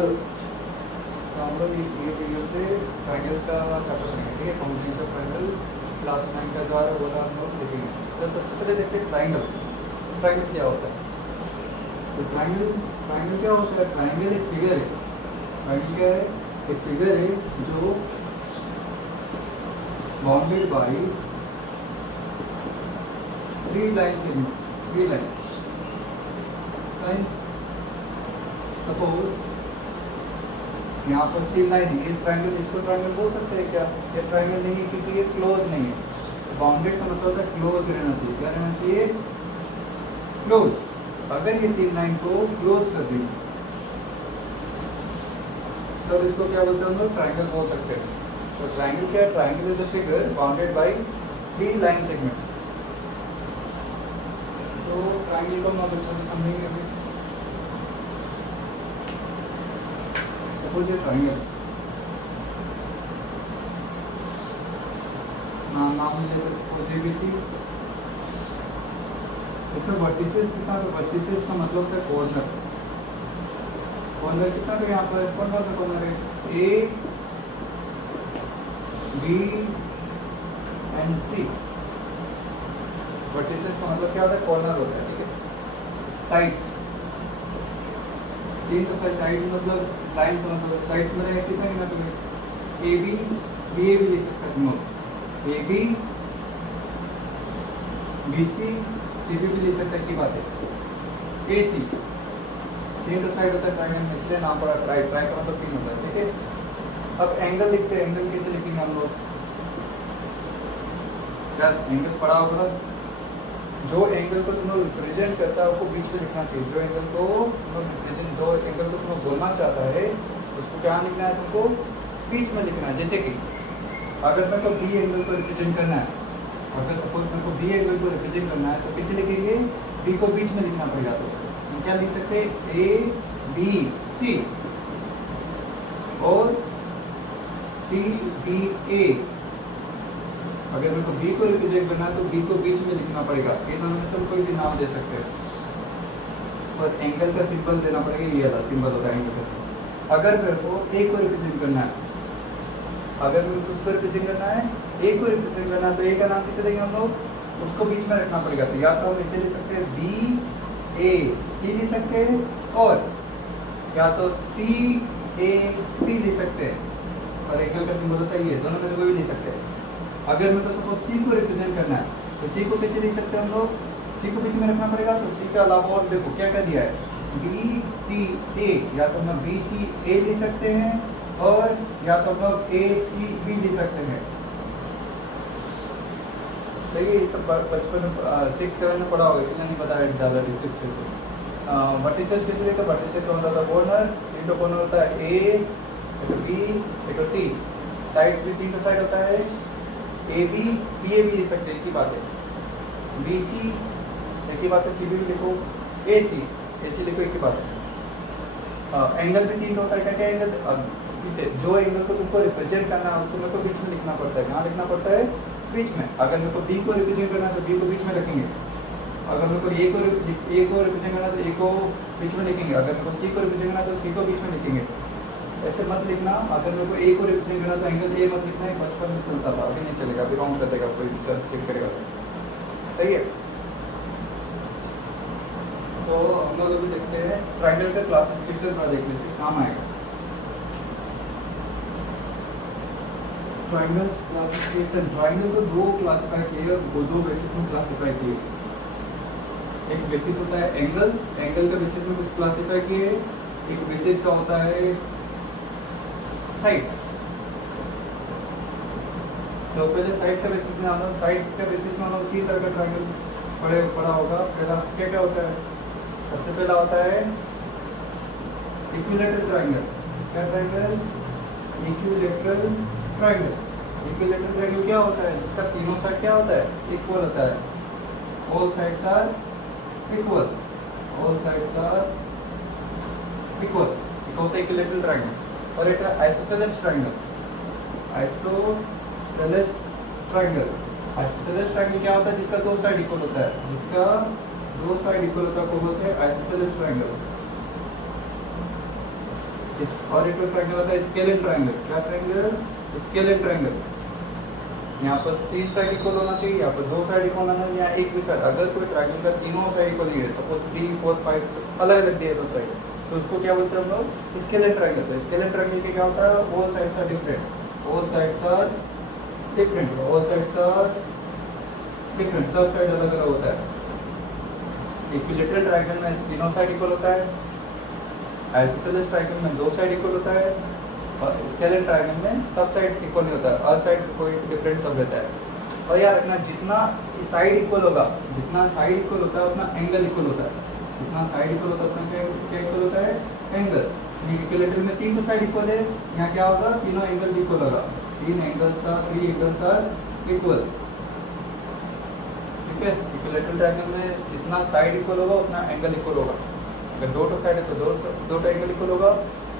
Hello, तो हम लोग ये वीडियो से ट्राइंगल का चैप्टर करेंगे। ठीक है, कॉम्बिनेशन ऑफ ट्राइंगल क्लास 9 का द्वारा बोला हम लोग देखेंगे। तो सबसे पहले देखते हैं ट्राइंगल। ट्राइंगल क्या होता है? तो ट्राइंगल क्या होता है? ट्राइंगल एक फिगर है। ट्राइंगल क्या है? एक फिगर है जो bounded by 3 line segment, 3 lines. Suppose यहाँ पर 3 लाइन है, ये ट्राइंगल, इसको ट्राइंगल बोल सकते हैं क्या? ये ट्राइंगल नहीं है क्योंकि ये क्लोज नहीं है। बाउंडेड का मतलब होता है क्लोज रहना चाहिए। क्या रहना चाहिए? क्लोज। अगर ये 3 लाइन को क्लोज कर देंगे तब इसको क्या बोलते हैं हम लोग? ट्राइंगल बोल सकते हैं। तो ट्राइंगल क्या है? Triangle is a figure bounded by 3 line segments. तो ट्राइंगल को हम लोग अच्छे से समझेंगे अभी। सपोज ये ट्राइंगल, नाम लेते सपोज एबीसी। इसमें वर्टिसेस कितना? तो वर्टिसेस का मतलब है कॉर्नर। कॉर्नर कितना? तो यहाँ पर कौन सा कॉर्नर है? ए, बी एंड सी। वर्टिसेस का मतलब क्या होता है? कॉर्नर होता है। ठीक है, साइड्स, 3 तो साइड मतलब लाइन से मतलब साइड में रहेगा कितना गिना तुम्हें? ए बी, बी ए भी लिख सकते तुम लोग, A B, B C, C B भी लिख सकते हैं। की बात है ए सी। 3 तो साइड होता है ट्राइंगल में, इसलिए नाम पड़ा ट्राई। ट्राई का मतलब 3 होता है। ठीक है, अब एंगल लिखते हैं। एंगल कैसे लिखेंगे हम लोग? क्या एंगल पड़ा होगा? जो एंगल को तुम लोग रिप्रेजेंट करता है उसको बीच में लिखना चाहिए। जो एंगल को रिप्रेजेंट, जो एंगल को तुम बोलना चाहता है उसको क्या लिखना है? तुमको बीच में लिखना है। जैसे कि अगर मेरे को बी एंगल को रिप्रेजेंट करना है, अगर सपोज मेरे को बी एंगल को रिप्रेजेंट करना है तो कैसे लिखेंगे? बी को बीच में लिखना पड़ेगा। तो हम क्या लिख सकते हैं? ए बी सी और सी बी ए। अगर मेरे को बी को रिप्रेजेंट करना है तो बी को बीच में लिखना पड़ेगा। ये दोनों में तुम कोई भी नाम दे सकते हो। और एंगल का सिंबल देना पड़ेगा, ये वाला सिंबल होता है एंगल का। अगर मेरे को ए को रिप्रेजेंट करना है, अगर मेरे को उसको रिप्रेजेंट करना है, ए को रिप्रेजेंट करना है, तो ए का नाम किसे देंगे हम लोग? उसको बीच में रखना पड़ेगा। तो या तो हम इसे लिख सकते हैं बी ए सी लिख सकते हैं, और या तो सी ए बी लिख सकते हैं। और एंगल का सिंबल होता है ये, दोनों में से कोई भी लिख सकते हैं। अगर मतलब सपोज सी को रिप्रेजेंट करना है तो सी को कैसे लिख सकते हैं हम लोग? सी को बीच में रखना पड़ेगा। तो सी के अलावा और देखो क्या क्या दिया है? बी सी ए, या तो हम बी सी ए लिख सकते हैं, और या तो हम लोग ए सी बी लिख सकते हैं। देखिए ये सब बचपन में 6-7 में पढ़ा होगा, इसलिए नहीं पता है ज़्यादा डिस्क्रिप्शन से। वर्टिसेस कैसे लिखते हैं? वर्टिसेस का मतलब कॉर्नर। 3 कॉर्नर होता है, ए, एक बी, एक सी। साइड्स भी 3 साइड होता है, ए बी, बी ए भी लिख सकते हैं, एक ही बात है। बी सी एक ही बात है, सी बी भी लिखो, ए सी लिखो, एक ही बात है। एंगल भी 3 होता है। क्या क्या एंगल? इसे जो एंगल को तुमको रिप्रेजेंट करना है उसको मेरे को बीच में लिखना पड़ता है। कहाँ लिखना पड़ता है? बीच में। अगर मेरे को बी को रिप्रेजेंट करना है तो बी को बीच में रखेंगे। अगर मेरे को ए को रिप्रेजेंट करना है तो ए को बीच में लिखेंगे। अगर मेरे को सी को रिप्रेजेंट करना है तो सी को बीच में लिखेंगे। ऐसे मत लिखना। अगर मेरे को ए को रिप्रेजेंट करना तो एंगल ए मत लिखना है। बचपन में चलता था, अभी नहीं चलेगा, अभी राउंड कर देगा, कोई चेक करेगा। सही है। तो हम लोग अभी देखते हैं ट्राइंगल का क्लासिफिकेशन थोड़ा देख लेते हैं, काम आएगा। Triangles classification. ट्राइंगल को 2 क्लासिफाई किए, वो 2 बेसिस में क्लासिफाई किए। एक बेसिस होता है एंगल, एंगल का बेसिस में कुछ क्लासिफाई किए। एक बेसिस का होता है साइड। तो पहले साइड का बेसिस में आना। साइड का बेसिस में आना 3 तरह का ट्राइंगल पड़ा होगा। पहला क्या क्या होता है? सबसे पहला होता है इक्विलैटरल ट्राइंगल। क्या triangle? Equilateral triangle. Equilateral triangle क्या होता है? जिसका तीनों साइड क्या होता है? इक्वल होता है। All sides are equal. All sides are equal. एक होता है इक्विलैटरल ट्राइंगल। और एक isosceles triangle. Isosceles triangle. Isosceles triangle क्या होता है? जिसका 2 साइड इक्वल होता है। जिसका 2 साइड इक्वल होता है को बोलते हैं आइसोसेलेस ट्राइंगल। और एक ट्रायंगल होता है स्केलेन ट्रायंगल। क्या ट्रायंगल? Scalene triangle. यहाँ पर 3 साइड इक्वल होना चाहिए, यहाँ पर 2 साइड इक्वल होना चाहिए, यहाँ एक भी साइड। अगर कोई ट्रायंगल का तीनों साइड इक्वल है, सपोज 3 4 5 अलग अलग दिए सब साइड, तो उसको क्या बोलते हैं हम लोग? Scalene triangle. तो स्केलेन ट्रायंगल के क्या होता है? All sides are different, all sides are different, all sides are different, सब साइड अलग अलग होता है। इक्विलैटरल ट्रायंगल में तीनों साइड इक्वल होता है, आइसोसेलेस ट्रायंगल में 2 साइड इक्वल होता है, और स्केलेन ट्रायंगल में सब साइड इक्वल नहीं होता है, हर साइड कोई डिफरेंट सब रहता है। और यार रखना, जितना साइड इक्वल होगा, जितना साइड इक्वल होता है उतना एंगल इक्वल होता है, जितना साइड इक्वल होता है उतना क्या इक्वल होता है? एंगल। इक्विलैटरल में 3 साइड इक्वल है, यहाँ क्या होगा? तीनों एंगल इक्वल होगा, 3 एंगल्स आर इक्वल। ठीक है, इक्विलैटरल ट्रायंगल में जितना साइड इक्वल होगा उतना एंगल इक्वल होगा। अगर 2 साइड है तो 2 एंगल इक्वल होगा,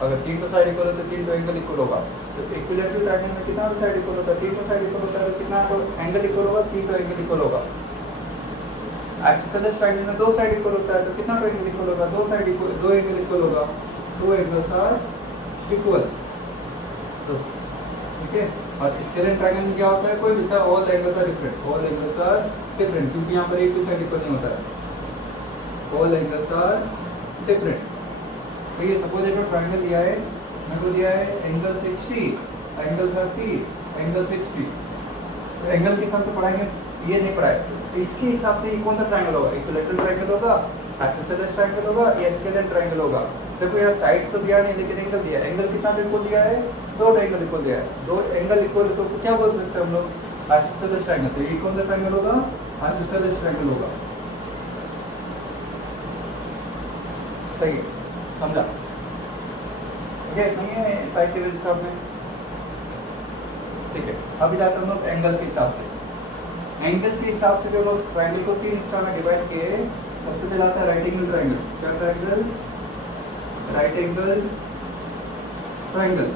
अगर 3 साइड इक्वल है तो 3 एंगल इक्वल होगा। तो इक्विलैटरल ट्रायंगल में कितना साइड इक्वल होता है? 3 साइड इक्वल होता है, तो कितना एंगल इक्वल होगा? 3 एंगल इक्वल होगा। आइसोसेलेस ट्रायंगल में 2 साइड इक्वल होता है, तो कितना एंगल इक्वल होगा? 2 एंगल इक्वल होगा, 2 एंगल्स आर इक्वल। तो ठीक है, और स्केलेन ट्रायंगल में क्या होता है? कोई भी सा all angles are different, all angles are different, क्योंकि यहाँ पर एक भी साइड इक्वल नहीं होता है, ऑल एंगल्स आर डिफरेंट। तो ये सपोज एक ट्रायंगल दिया है, मेरे को दिया है एंगल 60, एंगल 30, एंगल 60। तो एंगल के हिसाब से पढ़ाएंगे, ये नहीं पढ़ाए, तो इसके हिसाब से ये कौन सा ट्रायंगल होगा? इक्विलैटरल ट्रायंगल होगा, आइसोसेलेस ट्रायंगल होगा, या स्केलेन ट्रायंगल होगा? देखो यार साइड तो दिया नहीं, लेकिन एंगल दिया है। एंगल कितना इक्वल दिया है? 2 एंगल इक्वल दिया है। 2 एंगल इक्वल तो क्या बोल सकते हैं हम लोग? Isosceles triangle. तो ये कौन सा ट्रायंगल होगा? आइसोसेलेस ट्रायंगल होगा। सही है, समझा? ठीक है, नहीं है साइड के हिसाब में। ठीक है, अभी जाते हैं हम लोग एंगल के हिसाब से। एंगल के हिसाब से जो लोग ट्रायंगल को 3 हिस्सा में डिवाइड किए, सबसे पहले आता है राइट एंगल ट्रायंगल। क्या ट्रायंगल? Right angle triangle.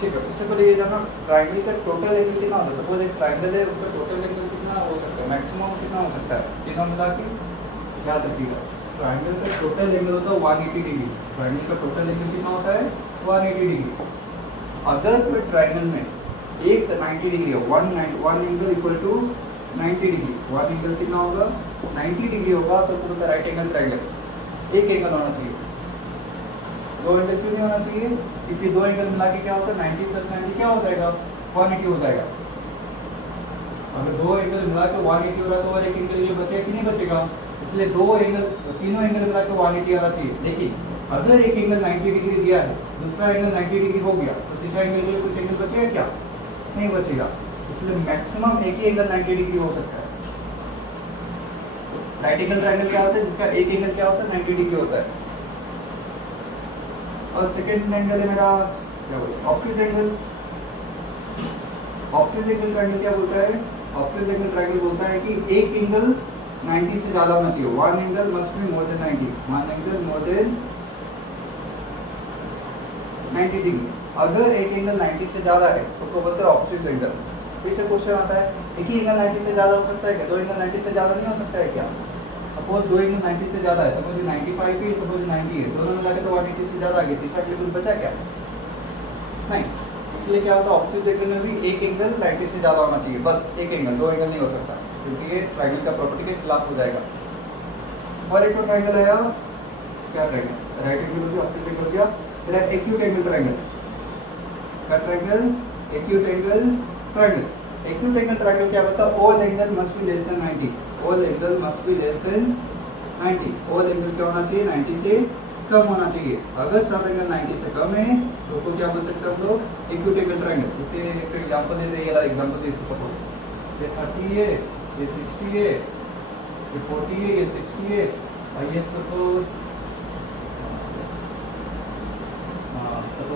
ठीक है, उससे पहले ये जानना ट्रायंगल का टोटल एंगल कितना होता है? सपोज एक ट्रायंगल है, उसका टोटल एंगल कितना हो सकता है? मैक्सिमम कितना हो सकता है? तीनों मिला के याद रखिएगा, ट्रायंगल का टोटल एंगल होता है 180 डिग्री। ट्रायंगल का टोटल एंगल कितना होता है? 180 डिग्री। अगर कोई ट्रायंगल में एक 90 डिग्री है, one angle equal to 90 degree, one angle कितना होगा? 90 डिग्री होगा, तो पूरा राइट एंगल ट्रायंगल। एक एंगल होना चाहिए, 2 एंगल क्यों नहीं होना चाहिए? क्योंकि 2 एंगल मिला के क्या होता है? 90 + 90 क्या हो जाएगा? 180 हो जाएगा। अगर 2 एंगल मिला के 180 हो रहा है, तो और एक एंगल ये बचेगा कि नहीं बचेगा? इसलिए 2 एंगल, तीनों एंगल मिला के 180 आना चाहिए। देखिए, अगर एक एंगल 90 डिग्री दिया है, दूसरा एंगल 90 डिग्री हो गया, तो तीसरा एंगल के लिए कुछ एंगल बचेगा क्या? नहीं बचेगा। इसलिए मैक्सिमम एक ही एंगल 90 डिग्री हो सकता है। राइट एंगल ट्रायंगल क्या होता है? जिसका एक एंगल क्या होता है? 90 डिग्री होता है। और सेकेंड एंगल है मेरा क्या बोलते हैं? Obtuse angle. Obtuse angle triangle क्या बोलता है? ऑब्ट्यूज एंगल ट्रायंगल बोलता है कि एक एंगल 90 से ज्यादा होना चाहिए। One angle must be more than 90, one angle more than 90 degree. अगर एक एंगल 90 से ज्यादा है तो बोलते हैं ऑब्ट्यूज एंगल। फिर से क्वेश्चन आता है, एक ही एंगल 90 से ज्यादा हो सकता है क्या? 2 एंगल 90 से ज्यादा नहीं हो सकता है क्या? सपोज 2 एंगल 90 से ज्यादा है, सपोज 95 है, सपोज 90 है, दोनों मिला के तो 180 से ज्यादा आ गया, तीसरा एंगल बचा क्या? नहीं। इसलिए क्या होता है? ऑब्ट्यूज एंगल में भी एक एंगल 90 से ज्यादा होना चाहिए, बस एक एंगल, 2 एंगल नहीं हो सकता, क्योंकि ये ट्रायंगल का प्रॉपर्टी के खिलाफ हो जाएगा। और एक ट्रायंगल है क्या? ट्रायंगल राइट एंगल हो गया, ऑब्ट्यूज एंगल हो गया, फिर एक्यूट एंगल ट्रायंगल। क्या triangle? Acute angle triangle. Acute angle triangle क्या होता है? All angle must be less than 90, all angle must be less than 90। All angle क्या होना चाहिए? 90 से कम होना चाहिए। अगर सब एंगल 90 से कम है तो उसको क्या बोल सकते हैं हम लोग? Acute angle triangle. जैसे एक एग्जांपल देते हैं, ये वाला एग्जांपल देते, सपोज ये 30 है, ये 60 है, ये 40 है, ये 60 है, और ये सपोज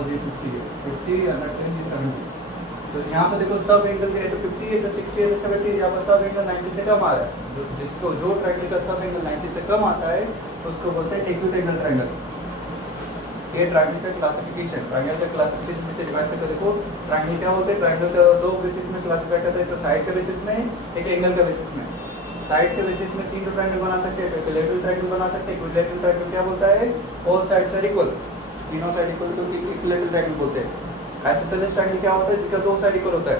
ये 50 है, 50 या 10 ये 70। तो यहाँ पर देखो सब एंगल है तो 50 है, तो 60 है, तो 70 है, यहाँ पर सब एंगल 90 से कम आ रहा है। जिसको जो ट्रायंगल का सब एंगल 90 से कम आता है उसको बोलते हैं एक्यूट एंगल ट्रायंगल। ये ट्रायंगल का क्लासिफिकेशन, ट्रायंगल का क्लासिफिकेशन में से डिवाइड करके देखो, ट्रायंगल क्या होते हैं? ट्रायंगल का 2 बेसिस में क्लासिफाई करते हैं, तो साइड के बेसिस में, एक एंगल का बेसिस में। साइड के बेसिस में तीन ट्रायंगल बना सकते हैं, इक्विलैटरल ट्रायंगल बना सकते हैं। इक्विलैटरल ट्रायंगल क्या बोलता है? ऑल साइड्स आर इक्वल, तीनों साइड इक्वल तो इक्विलैटरल ट्रायंगल बोलते हैं। आइसोसेलेस ट्रायंगल क्या होता है? जिसका दो साइड इक्वल होता है।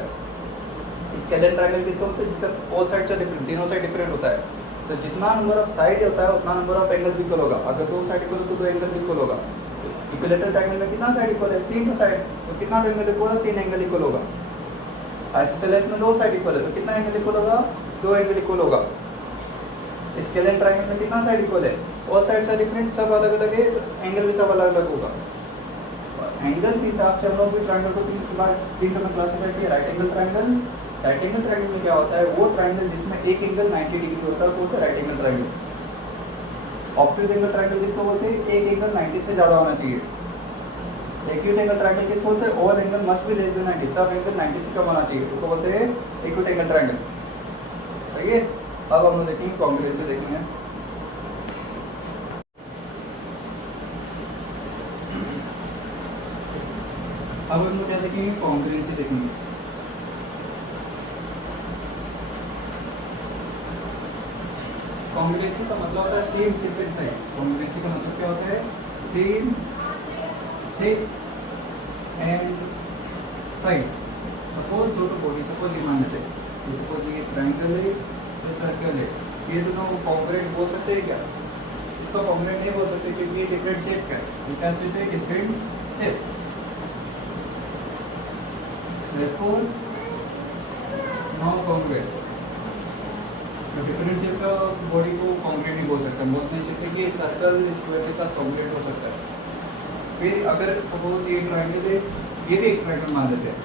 स्केलेटल ट्रायंगल किसका होता है? जिसका ऑल साइड्स आर डिफरेंट, तीनों साइड डिफरेंट होता है। तो जितना नंबर ऑफ साइड होता है उतना नंबर ऑफ एंगल इक्वल होगा। अगर दो साइड इक्वल तो दो एंगल इक्वल होगा। इक्विलैटरल ट्रायंगल में कितना साइड इक्वल है? तीन साइड, तो कितना एंगल इक्वल होगा? तीन एंगल इक्वल होगा। आइसोसेलेस में दो साइड इक्वल है तो कितना एंगल इक्वल होगा? दो एंगल इक्वल होगा। स्केलेटल ट्रायंगल में कितना साइड इक्वल है? ऑल साइड्स आर डिफरेंट, सब अलग अलग है, एंगल भी सब अलग अलग होगा। एंगल के हिसाब से हम लोग भी ट्रायंगल को तीन में क्लासिफाई किया। Right angle triangle, right angle triangle में क्या होता है? वो ट्रायंगल जिसमें एक एंगल 90 डिग्री होता है वो होता है right angle triangle. Obtuse angle triangle किसको बोलते हैं? एक एंगल 90 से ज्यादा होना चाहिए। एक्यूट एंगल ट्रायंगल किसको बोलते हैं? All angle must be less than 90, सब एंगल 90 से कम होना चाहिए, उसको बोलते हैं एक्यूट एंगल ट्रायंगल। सही है। अब हम लोग देखेंगे कॉन्ग्रुएंसी देखेंगे। अब हम लोग क्या देखेंगे? कॉन्ग्रुएंसी देखेंगे। कॉन्ग्रुएंसी का मतलब होता है same shape and size. Congruency का मतलब क्या होता है? Same shape and size. Suppose दो बॉडी, सपोज ये मान लेते हैं, सपोज ये ट्रायंगल है, ये सर्कल है, ये दोनों को कॉन्ग्रुएंट बोल सकते हैं क्या? इसको कॉन्ग्रुएंट नहीं बोल सकते क्योंकि ये डिफरेंट शेप का है। ये क्या शेप है? Different shape. therefore non congruent। तो डिफरेंट शेप का बॉडी को कॉन्ग्रुएंट नहीं बोल सकते। हम बोलते हैं कि सर्कल स्क्वायर के साथ कॉन्ग्रुएंट हो सकता है। फिर अगर सपोज ये ट्रायंगल है, ये भी एक ट्रायंगल मान लेते हैं,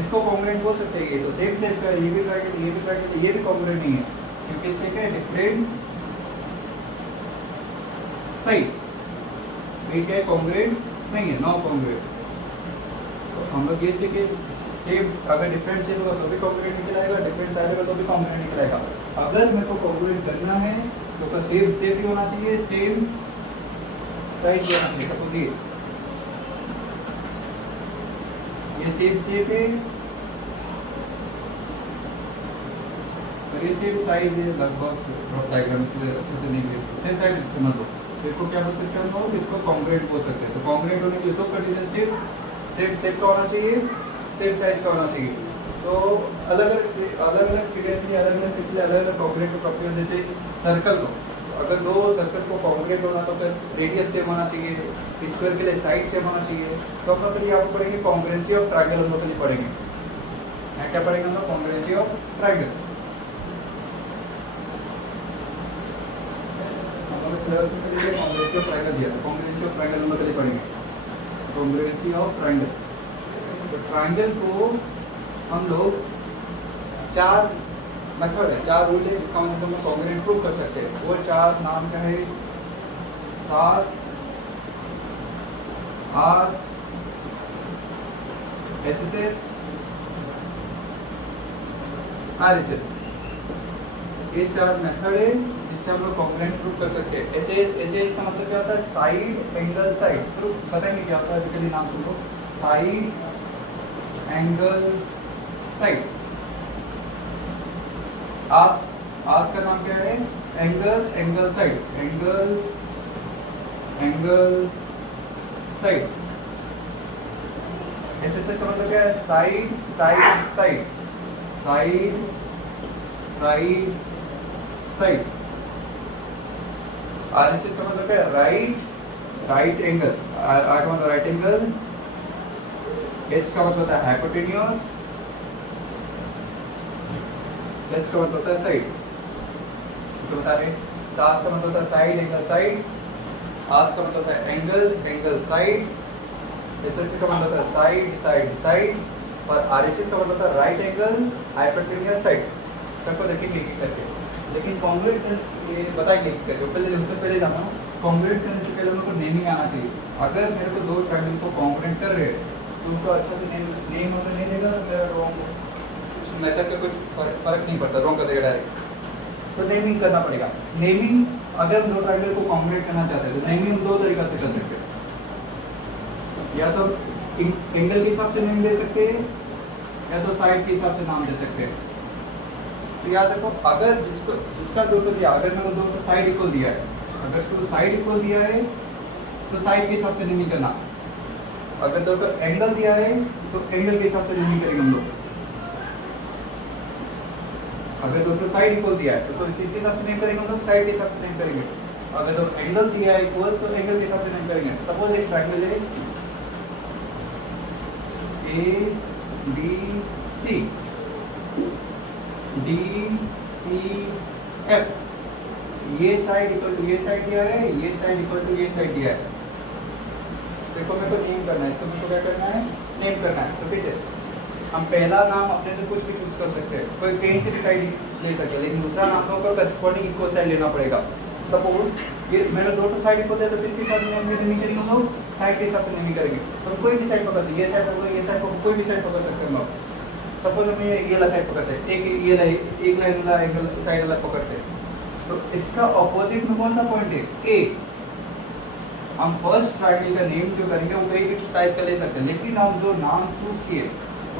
इसको कॉन्ग्रुएंट बोल सकते हैं। ये तो सेम शेप का है, ये भी ट्रायंगल, ये भी ट्रायंगल, ये भी कॉन्ग्रुएंट नहीं है क्योंकि इसके क्या है? Different size. ये क्या है? कॉन्ग्रुएंट नहीं है, नॉन कॉन्ग्रुएंट। तो हम लोग ये सीखे सेम, अगर डिफरेंट शेप होगा तो भी कॉन्ग्रुएंट निकल आएगा, डिफरेंट साइज होगा तो भी कॉन्ग्रुएंट निकल आएगा। अगर मेरे को कॉन्ग्रुएंट करना है तो उसका सेम शेप भी होना चाहिए, सेम साइज भी होना चाहिए। सपोज ये सेम शेप है और ये सेम साइज है, लगभग रफ डायग्राम से अच्छे से नहीं देख सेम साइज समझ लो। इसको क्या बोल सकते हैं हम लोग? इसको कॉन्ग्रुएंट बोल सकते हैं। तो कॉन्ग्रुएंट होने के लिए दो कंडीशन सेम शेप का होना चाहिए, सेम साइज का होना चाहिए। तो अलग अलग फिगर के लिए अलग अलग शेप के लिए अलग अलग कॉन्ग्रुएंट प्रॉपर्टी। जैसे सर्कल को, अगर दो सर्कल को कॉन्ग्रुएंट होना तो रेडियस सेम होना चाहिए, स्क्वायर के लिए साइड सेम होना चाहिए। तो हम लोग के लिए आपको पढ़ेंगे कॉन्ग्रुएंसी ऑफ ट्रायंगल। हम लोग के लिए पढ़ेंगे क्या पढ़ेंगे हम लोग? Congruency of triangle. हम लोग सिलेबस में के लिए कॉन्ग्रुएंसी ऑफ ट्रायंगल दिया था। कॉन्ग्रुएंसी ऑफ ट्रायंगल हम लोग के लिए पढ़ेंगे कॉन्ग्रुएंसी ऑफ ट्रायंगल। तो ट्रायंगल को हम लोग चार मेथड है, चार रूल है जिसका मतलब हम कॉन्ग्रुएंट प्रूव कर सकते हैं। वो चार नाम क्या है? सास, आस, एसएसएस, आरएचएस। ये चार मेथड है जिससे हम लोग कॉन्ग्रुएंट प्रूव कर सकते हैं। एसएसएस का मतलब क्या होता है? Side angle side. तो बताएंगे क्या होता है? बेसिकली नाम सुनो, साइड एंगल साइड। आस का नाम क्या है? Angle side, angle side. SSS का मतलब क्या है? साइड साइड आरएचएस का मतलब क्या है? Right angle. आर का मतलब राइट एंगल। एच का मतलब होता है हाइपोटेन्यूस। एस का मतलब होता है साइड। इसे बता रहे। सास का मतलब होता है साइड एंगल साइड। आस का मतलब होता है एंगल साइड। एसएस का मतलब होता है साइड। और आरएचएस का मतलब होता है राइट एंगल हाइपोटेन्यूस साइड। सबको देखेंगे एक करके, लेकिन कॉन्ग्रुएंट ये बताएंगे करके। पहले उनसे पहले जाना कॉन्ग्रुएंट करने से पहले उनको नेमिंग आना चाहिए। अगर मेरे को दो ट्रायंगल को कॉन्ग्रुएंट कर रहे हैं तो उनको अच्छा से नेम अगर नहीं देगा रॉन्ग, कुछ मेथड का कुछ फर्क नहीं पड़ता, रॉन्ग कर देगा डायरेक्ट। तो नेमिंग करना पड़ेगा। नेमिंग अगर दो ट्रायंगल को कॉन्ग्रुएंट करना चाहते हैं तो नेमिंग दो तरीका से कर सकते हैं। या तो एंगल के हिसाब से नेम दे सकते हैं या तो साइड के हिसाब से नाम दे सकते हैं। तो याद रखो, अगर जिसका टोटल दिया, अगर मेरे को दोनों साइड इक्वल दिया है, अगर तो साइड इक्वल दिया है तो साइड के हिसाब से नहीं करना। अगर दोनों एंगल दिया है तो एंगल के हिसाब से नहीं करेंगे हम लोग। अगर दोनों साइड इक्वल दिया है तो किसके हिसाब से नहीं करेंगे हम लोग, साइड के हिसाब से नहीं करेंगे। अगर तो एंगल दिया है इक्वल तो एंगल के हिसाब से नहीं करेंगे। सपोज एक ट्रायंगल है A D C D E F, ये साइड इक्वल टू ये साइड दिया है, ये साइड इक्वल टू ये साइड दिया है। देखो मेरे को नेम करना है, इसको मेरे को क्या करना है, नेम करना है। तो पीछे हम पहला नाम अपने से कुछ भी चूज कर सकते हैं, कोई कहीं से भी साइड ले सकते हैं, लेकिन दूसरा नाम को करस्पॉन्डिंग इक्वल साइड लेना पड़ेगा। सपोज ये मेरे दोनों साइड इक्वल है तो किसके साथ नेम नहीं करेंगे हम लोग, साइड के हिसाब से नहीं करेंगे। तो कोई भी साइड पकड़ते, ये साइड पकड़ो, ये साइड पकड़ो, कोई भी साइड पकड़ सकते हैं हम लोग। सपोज हम ये वाला साइड पकड़ते हैं, एक लाइन वाला एंगल साइड वाला पकड़ते हैं, तो इसका ऑपोजिट में कौन सा पॉइंट है, ए। हम फर्स्ट ट्रायंगल का नेम जो करेंगे वो कहीं भी साइड का ले सकते हैं, लेकिन हम जो नाम चूज किए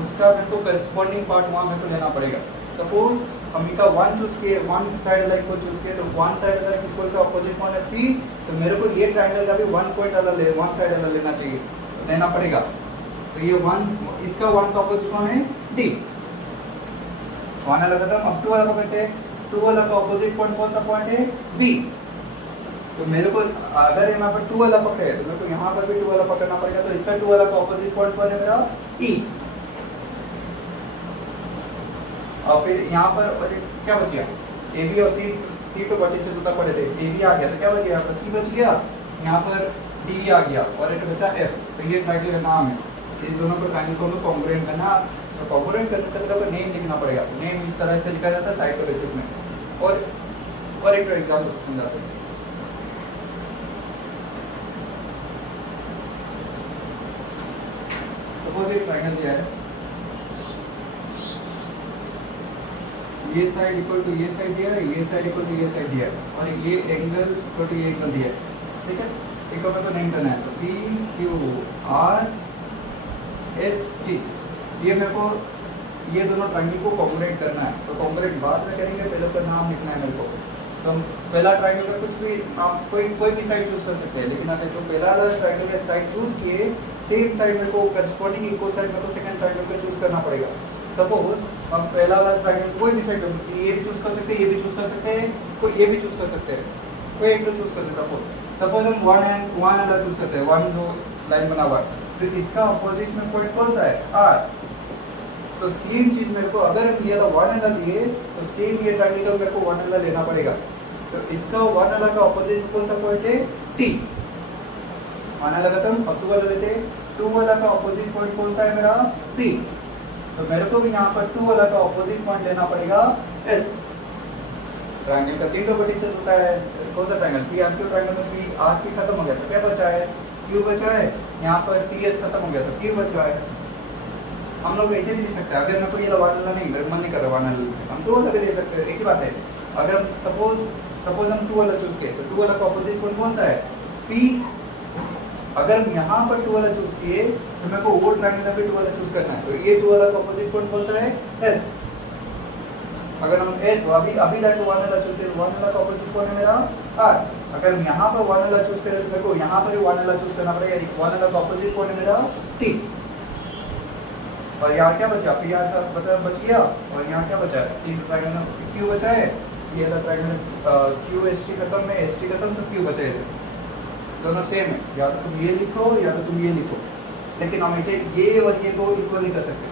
उसका मेरे को करस्पॉन्डिंग पार्ट वहाँ मेरे को लेना पड़ेगा। सपोज हम इसका वन चूज किए, वन साइड लाइक को चूज किए, तो वन साइड लाइक इक्वल का ऑपोजिट पॉइंट है पी, तो मेरे को ये ट्रायंगल का भी वन पॉइंट अलग ले, वन साइड अलग लेना चाहिए, तो लेना पड़ेगा। तो ये वन, इसका वन का ऑपोजिट कौन है, डी। वन अलग था, अब टू वाला पकड़ते हैं, टू वाला का ऑपोजिट पॉइंट कौन सा पॉइंट है, बी। तो मेरे को अगर यहाँ पर टू वाला पकड़े तो मेरे को यहाँ पर भी टू वाला पकड़ना पड़ेगा, तो इसका टू वाला का ऑपोजिट पॉइंट कौन है मेरा, ई। और फिर यहाँ पर क्या बच गया, ए बी और टी तो बच्चे से जुदा पड़े थे, ए बी आ गया तो क्या बच गया, यहाँ पर सी बच गया, यहाँ पर डी आ गया और एक बचा एफ। तो ये ट्रायंगल का नाम है। इन दोनों को ट्रायंगल को कॉन्ग्रुएंट करना, तो कॉन्ग्रुएंट करने से पहले नेम लिखना पड़ेगा। नेम इस तरह से लिखा जाता है साइड के बेसिस में। और एक एग्जाम्पल समझा सकते हैं। सपोज एक ट्रायंगल दिया है, ये साइड इक्वल टू ये साइड दिया है, ये साइड इक्वल टू ये साइड दिया है, और ये एंगल इक्वल टू ये एंगल दिया है, ठीक है। एक और तो नेम करना है, तो P Q R S T, ये मेरे को ये दोनों ट्रायंगल को कॉन्ग्रुएंट करना है। तो कॉन्ग्रुएंट बाद में करेंगे, पहले उसका नाम लिखना है मेरे को। तो हम पहला ट्रायंगल का कुछ भी आप कोई भी साइड चूज कर सकते हैं, लेकिन अगर जो पहला वाला ट्रायंगल का साइड चूज किए, सेम साइड मेरे को करस्पॉन्डिंग इक्वल साइड मेरे को सेकंड ट्रायंगल का चूज करना पड़ेगा। सपोज हम पहला वाला ट्रायंगल कोई भी साइड, ये भी चूज कर सकते हैं, ये भी चूज कर सकते हैं, कोई ये भी चूज कर सकते हैं, कोई एक तो चूज कर सकते हैं। सपोज हम वन वाला चूज करते हैं, वन जो लाइन बना हुआ है, तो इसका अपोजिट में पॉइंट कौन सा है, आर। तो सेम चीज मेरे को, अगर हम ये वन वाला लिए तो सेम ये ट्रायंगल का मेरे को वन वाला लेना पड़ेगा। तो इसका वन वाला का अपोजिट कौन सा पॉइंट है, टी। वन वाला का हम अब टू वाला लेते हैं, टू वाला का अपोजिट पॉइंट कौन सा है मेरा, पी। तो मेरे को भी यहाँ पर टू वाला का ऑपोजिट पॉइंट लेना पड़ेगा, एस। ट्रायंगल का तीन वर्टिसेस होता है, कौन सा triangle, P R Q triangle में पी आर पी खत्म हो गया तो क्या बचा है, क्यू बचा है। यहाँ पर पी एस खत्म हो गया तो क्यू बचा है। हम लोग ऐसे भी ले सकते हैं, अगर मेरे को ये वाला नहीं, मेरे मन नहीं कर रहा वाला, हम टू वाला भी ले सकते हैं, एक ही बात है। अगर हम सपोज हम टू वाला चूज किए, तो टू वाला का ऑपोजिट पॉइंट कौन सा है, पी। अगर यहाँ पर टू वाला चूज किए तो मेरे को वो ट्रायंगल का भी टू वाला चूज करना है, तो ये टू वाला का ऑपोजिट पॉइंट कौन सा है, एस। अगर हम एस अभी लाइक वन वाला चूज करें, वन वाला का ऑपोजिट पॉइंट है मेरा, आर। अगर हम यहाँ पर वन वाला चूज करें तो मेरे को यहाँ पर भी वन वाला चूज करना पड़ेगा, यानी वन वाला का ऑपोजिट पॉइंट है मेरा, टी। और यहाँ क्या बचा, पी आर बच गया, और यहाँ क्या बचा, तीन ट्रायंगल क्यू बचा है, ये वाला ट्रायंगल क्यू एस टी खत्म है, एस टी खत्म, तो क्यू बचा है। दोनों सेम है, या तो तुम ये लिखो या तो तुम ये लिखो, लेकिन हम इसे ये और ये को इक्वल नहीं कर सकते,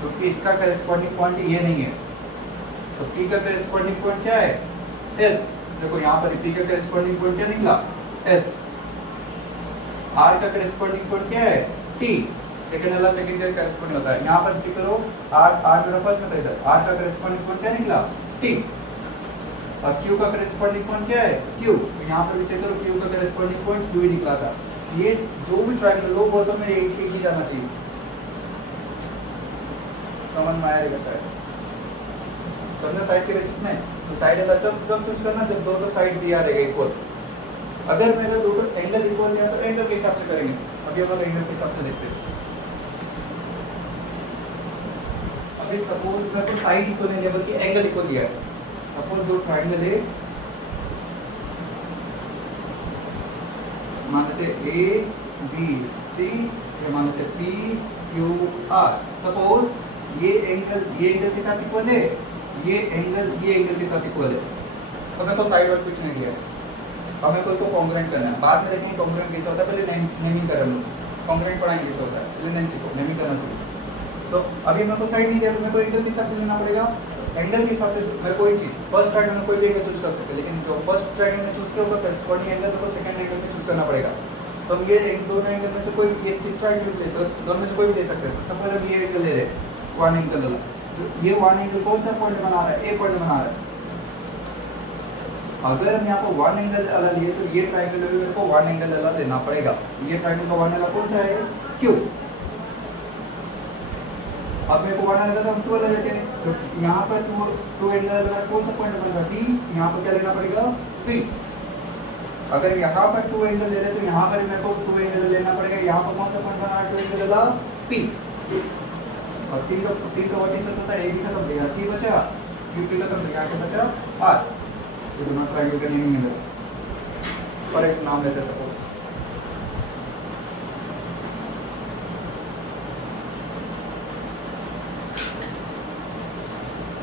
क्योंकि इसका करस्पॉन्डिंग पॉइंट ये नहीं है। तो पी का करस्पॉन्डिंग पॉइंट क्या है, एस। देखो यहाँ पर पी का करस्पॉन्डिंग पॉइंट क्या निकला, एस। आर का करस्पॉन्डिंग पॉइंट क्या है, टी। सेकंड वाला सेकंड का करस्पॉन्डिंग होता है। यहाँ पर चेक करो, आर मेरा फर्स्ट में था, इधर आर का करस्पॉन्डिंग पॉइंट क्या निकला, टी। और Q का करस्पॉन्डिंग पॉइंट क्या है, Q। तो यहाँ पर भी चेक करो, Q का करस्पॉन्डिंग पॉइंट Q ही निकला था। ये जो भी ट्रायंगल लो वो सब में एक ही चीज आना चाहिए, समझ में आएगा शायद। समझना साइड के बेसिस में, तो साइड वाला जब चूज करना जब दोनों साइड दिया रहेगा इक्वल। अगर मेरे दोनों एंगल इक्वल दिया तो एंगल के हिसाब से करेंगे। अभी हम लोग एंगल के हिसाब से देखते हैं। अभी सपोज मैं तो साइड इक्वल नहीं दिया बल्कि एंगल इक्वल दिया है। सपोज दो ट्राइंगल है, मानते ए बी सी, ये मानते पी क्यू आर। सपोज ये एंगल के साथ इक्वल है, ये एंगल के साथ इक्वल है, तो मैं तो साइड और कुछ नहीं दिया है। हमें कोई को कॉन्ग्रुएंट करना है, बाद में देखेंगे कॉन्ग्रुएंट कैसे होता है, पहले नेमिंग कर लो, कॉन्ग्रुएंट पढ़ाएंगे कैसे होता है, पहले नेम सीखो, नेमिंग करना सीखो। तो अभी मेरे को साइड नहीं दिया तो मेरे को एंगल के हिसाब से लेना पड़ेगा। एंगल के हिसाब से मैं कोई चीज फर्स्ट ट्रायंगल में कोई भी एंगल चूज कर सकते हैं, लेकिन जो फर्स्ट ट्रायंगल में चूज किया होगा करस्पॉन्डिंग एंगल को सेकंड एंगल में चूज करना पड़ेगा। तो हम ये दोनों एंगल में से कोई ये तीसरा एंगल ले, तो दोनों में से कोई भी ले सकते हैं। सपोज हम ये एंगल ले रहे हैं, वन एंगल ले, तो ये वन एंगल कौन सा पॉइंट बना रहा है, ए पॉइंट बना रहा है। अगर हम यहाँ पर वन एंगल अलग लिए तो ये ट्रायंगल में मेरे को वन एंगल अलग लेना पड़ेगा। ये ट्रायंगल का वन एंगल कौन सा है, क्यू। अब मेरे को वन एंगल तो हम क्यू अलग लेते हैं, तो यहाँ पर टू एंगल अलग कौन सा पॉइंट बनेगा, डी। यहाँ पर क्या लेना पड़ेगा, पी। अगर यहाँ पर टू एंगल ले रहे तो यहाँ पर मेरे को टू एंगल लेना पड़ेगा। यहाँ पर कौन सा पॉइंट बना है, टू एंगल अलग पी। और तीन का वर्टिकल होता है, ए भी खत्म हो गया, सी बचा, क्यू पी खत्म हो गया, क्या बचा, आर। ये दोनों ट्रायंगल का नेमिंग है। और एक नाम लेते हैं सपोज,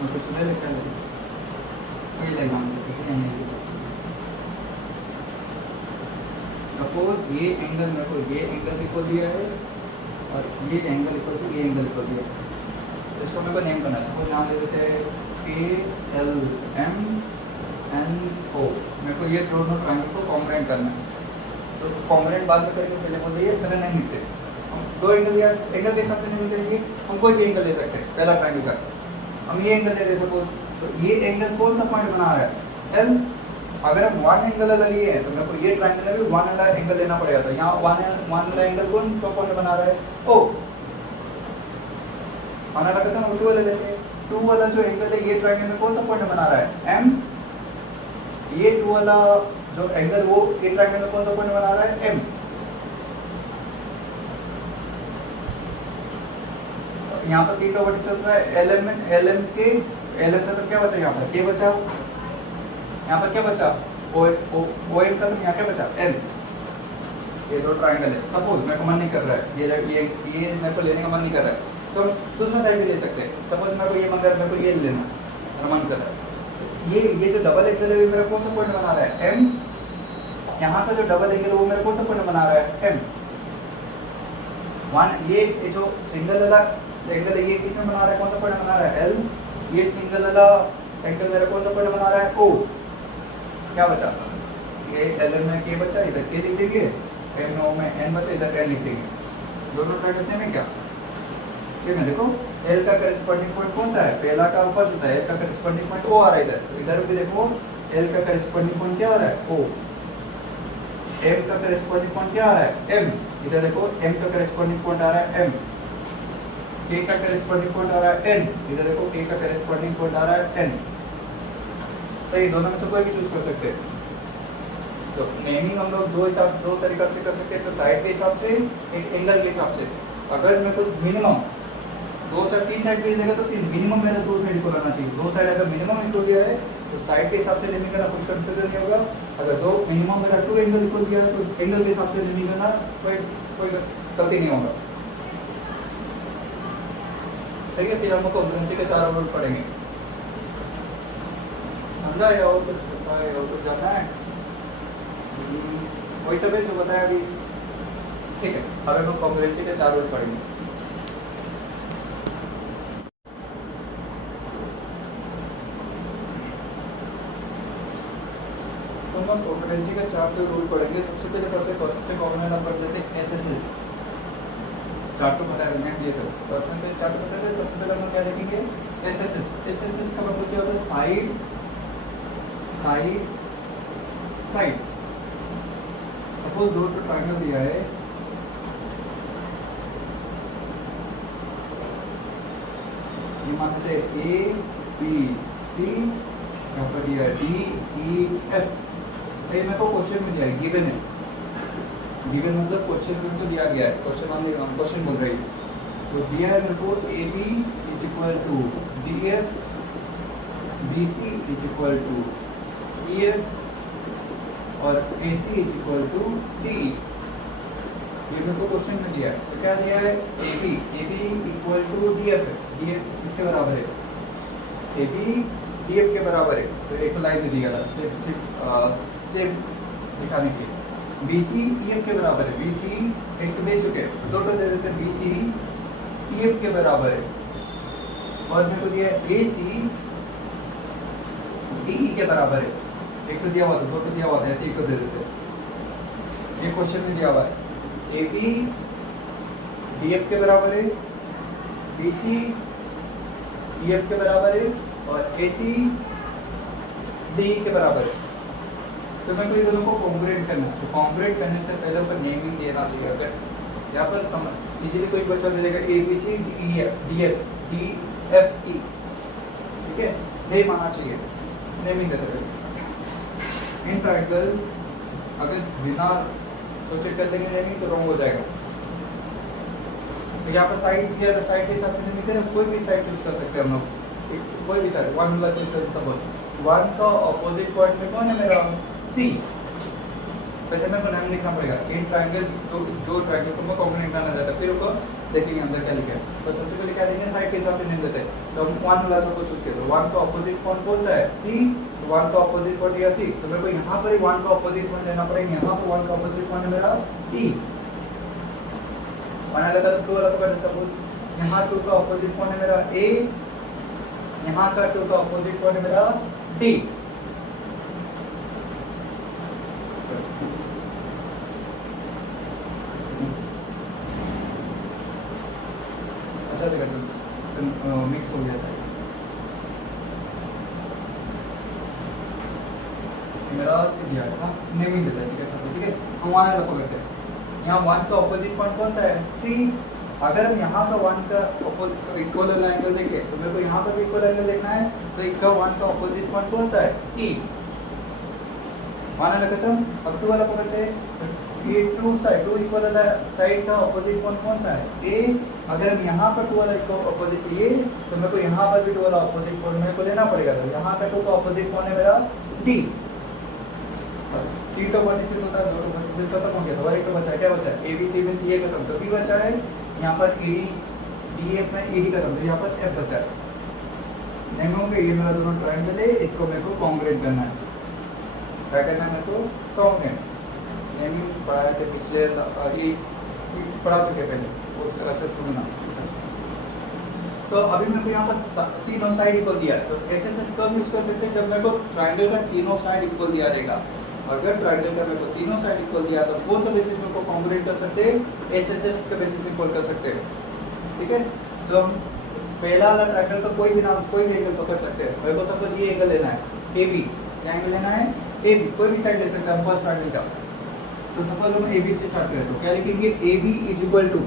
कुछ नहीं लिखा है, ये नाम लेते हैं। सपोज ये एंगल मेरे को ये एंगल इक्वल दिया है और ये एंगल इक्वल टू ये एंगल इक्वल दिया है। इसको मेरे को नेम करना है। सपोज नाम ले देते हैं KLMNO। मेरे को ये दोनों ट्रायंगल को कॉन्ग्रुएंट करना है, तो कॉन्ग्रुएंट बाद में करेंगे, पहले बोल दिए पहले नहीं लिखते। हम दो एंगल या एंगल के हिसाब से नहीं करेंगे, हम कोई भी एंगल ले सकते हैं। पहला ट्रायंगल का हम ये एंगल ले रहे सपोज, तो ये एंगल कौन सा पॉइंट बना रहा है, L। अगर हम वन एंगल अलग लिए हैं तो मेरे को ये ट्रायंगल में भी वन अलग एंगल लेना पड़ेगा। तो यहाँ वन अलग एंगल कौन सा पॉइंट बना रहा है, O। आना लगता है, टू वाला लेते हैं। टू वाला जो एंगल है ये ट्रायंगल में कौन सा पॉइंट बना रहा है, M। ये टू वाला जो एंगल वो ये ट्रायंगल में कौन सा पॉइंट बना रहा है, M। यहाँ पर तीन का वर्टिकल होता है, LM के का तो क्या बचा, यहाँ पर K बचा, यहाँ पर क्या बचा, OM का, तो यहाँ क्या बचा, L। ये दो ट्रायंगल है। सपोज मेरे को मन नहीं कर रहा है, ये मेरे को लेने का मन नहीं कर रहा है, तो हम दूसरा साइड भी ले सकते हैं। सपोज मेरे को ये मन कर रहा है, मेरे को ये लेना मन कर रहा है, ये जो डबल एंगल है मेरा कौन सा पॉइंट बना रहा है, M। यहाँ का जो डबल एंगल है वो मेरा कौन सा पॉइंट बना रहा है, M। वन ये जो सिंगल वाला एंगल है ये किसमें बना रहा है, कौन सा पॉइंट बना रहा है, L। ये सिंगल वाला एंगल मेरा कौन सा पॉइंट बना रहा है, O। क्या बचा, ये LM में K बचा, इधर K लिख देंगे, MO में N बचा, इधर N लिख देंगे। दोनों ट्रायंगल सेम है क्या, सेम है। देखो L का करेस्पॉन्डिंग पॉइंट कौन सा है, पहला का फर्स्ट होता है, L का करेस्पॉन्डिंग पॉइंट O आ रहा है इधर। इधर भी देखो L का करेस्पॉन्डिंग पॉइंट क्या आ रहा है, O। M का करेस्पॉन्डिंग पॉइंट क्या आ रहा है, M। इधर देखो M का करेस्पॉन्डिंग पॉइंट आ रहा है M। K का करेस्पॉन्डिंग पॉइंट आ रहा है N। इधर देखो K का करेस्पॉन्डिंग पॉइंट आ रहा है N। तो ये दोनों में से कोई भी चूज कर सकते हैं। तो नेमिंग हम लोग दो तरीका से कर सकते हैं, तो साइड के हिसाब से, एक एंगल के हिसाब से। अगर मैं कुछ मिनिमम दो साइड तीन साइड पे लेगा तो मिनिमम मेरा दो साइड को लाना चाहिए। दो साइड अगर मिनिमम इक्वल दिया है तो साइड के हिसाब से नेमिंग करना कुछ कंफ्यूजन नहीं होगा। अगर दो मिनिमम मेरा टू एंगल इक्वल दिया है तो एंगल के हिसाब से नेमिंग करना कोई गलती नहीं होगा। ठीक है, फिर हम कॉन्ग्रुएंसी के चार रूल पढ़ेंगे। समझा या और कुछ जानना है, वही सब है जो बताया अभी। ठीक है, अब हम कॉन्ग्रुएंसी के चार रूल पढ़ेंगे। तो हम कॉन्ग्रुएंसी के चार रूल पढ़ेंगे। सबसे पहले पढ़ते हैं, सबसे कॉमन वाला पढ़ लेते हैं SSS। चार्ट को बता रहे हैं ये तो अपन से चार्ट बता रहे हैं। सबसे पहले हम क्या देखेंगे, SSS का मतलब क्या होता है, साइड साइड साइड। सपोज दो ट्रायंगल दिया है, ये मानते हैं ABC, यहाँ पर दिया है DEF। ये मेरे को क्वेश्चन में दिया है, गिवन है। गिवन मतलब क्वेश्चन में तो दिया गया है, क्वेश्चन बोल रही है। तो दिया है मेरे को AB, is equal to DF, BC is equal to EF और AC is equal to DE। ये मेरे को क्वेश्चन में दिया है, तो क्या दिया है AB इक्वल टू DF है, DF किसके बराबर है, AB DF के बराबर है, तो एक लाइन में दिया था सिर्फ दिखाने के लिए। BC EF के बराबर है, BC एक तो दे चुके हैं, दो दे देते हैं, BC EF के बराबर है, और मेरे को दिया है AC DE के बराबर है, एक तो दिया हुआ था, दो तो दिया हुआ था, एक तो दे देते हैं। ये क्वेश्चन में दिया हुआ है AB DF के बराबर है, BC EF के बराबर है और AC DE के बराबर है। तो मैं कोई दोनों को कॉन्ग्रुएंट करना है, तो कॉन्ग्रुएंट करने से पहले ऊपर नेमिंग देना चाहिए। अगर यहाँ पर समझ इजीली कोई बच्चा दे देगा ABC DF DFE, ठीक है, नहीं मानना चाहिए, नेमिंग देते हैं। इन ट्रायंगल अगर बिना सोचे कर देंगे नेमिंग तो रॉन्ग हो जाएगा। तो यहाँ पर साइड दिया है, साइड के हिसाब से नेमिंग करें, कोई भी साइड चूज कर सकते हैं हम लोग, कोई भी साइड, वन वाला चूज कर सकते हैं। वन का ऑपोजिट पॉइंट में कौन है मेरा, C। वैसे मेरे को नाम लिखना पड़ेगा इन ट्रायंगल, तो जो ट्रायंगल को मैं कॉम्पोनेंट करना चाहता है, फिर उसको देखेंगे अंदर क्या लिखा है। तो सबसे पहले क्या देंगे, साइड के हिसाब से नेम देते हैं। तो हम वन वाला सबको चूज किया, तो वन का ऑपोजिट पॉइंट कौन सा है, C, वन का ऑपोजिट पॉइंट या C, तो मेरे को यहाँ पर ही वन का ऑपोजिट पॉइंट लेना पड़ेगा। यहाँ पर वन का ऑपोजिट पॉइंट है मेरा D, वन लगा तो टू वाला पकड़, सपोज यहाँ टू का ऑपोजिट पॉइंट है मेरा A, यहाँ का टू का ऑपोजिट पॉइंट है मेरा D। अच्छा से मिक्स हो गया था मेरा से दिया था, नेमिंग देता है, ठीक है, ठीक है। हम वहाँ रखो करते हैं, यहाँ वन का ऑपोजिट पॉइंट कौन सा है, C। अगर हम यहाँ का वन का इक्वल एंगल देखें, तो मेरे को यहाँ पर भी इक्वल एंगल देखना है, तो इसका वन का ऑपोजिट पॉइंट कौन सा है, T। वन वाला खत्म, अब टू वाला पकड़ते हैं, ये two side, two equal side का ऑपोजिट पॉइंट कौन सा है, A। अगर हम यहाँ पर टू वाला ऑपोजिट लिए, तो मेरे को यहाँ पर भी टू वाला ऑपोजिट पॉइंट मेरे को लेना पड़ेगा। तो यहाँ का टू का ऑपोजिट पॉइंट है मेरा D। T तो 25 होता है, 2 तो 25 खत्म हो गया, तो एक तो बचा, क्या बचा, ABC में CA खत्म, तो B बचा है, यहाँ पर ED DF में ED खत्म, तो यहाँ पर F बचा है। नहीं होंगे, ये मेरा दोनों ट्रायंगल है, इसको मेरे को कॉन्ग्रुएंट करना है। क्या करना है मेरे को, कॉन्ग्रुएंट। नेमिंग पढ़ाए थे पिछले, ये पढ़ा चुके पहले, अच्छा सुनना। तो अभी मेरे को यहाँ पर तीनों साइड इक्वल दिया है, तो ऐसे कब यूज कर सकते हैं, जब मेरे को ट्रायंगल का तीनों साइड इक्वल दिया रहेगा। अगर ट्रायंगल का मेरे को तीनों साइड इक्वल दिया तो कौन सा बेसिस में को कॉन्ग्रुएंट कर सकते हैं, SSS के बेसिस में इक्वल कर सकते हैं, ठीक है। तो हम पहला वाला ट्रायंगल का कोई भी नाम, कोई भी एंगल पकड़ सकते हैं। मेरे को सपोज ये एंगल लेना है AB, क्या एंगल लेना है AB, कोई भी साइड ले सकते हैं फर्स्ट ट्रायंगल का। तो सपोज हम AB से स्टार्ट करें, तो क्या लिखेंगे, AB इज इक्वल टू,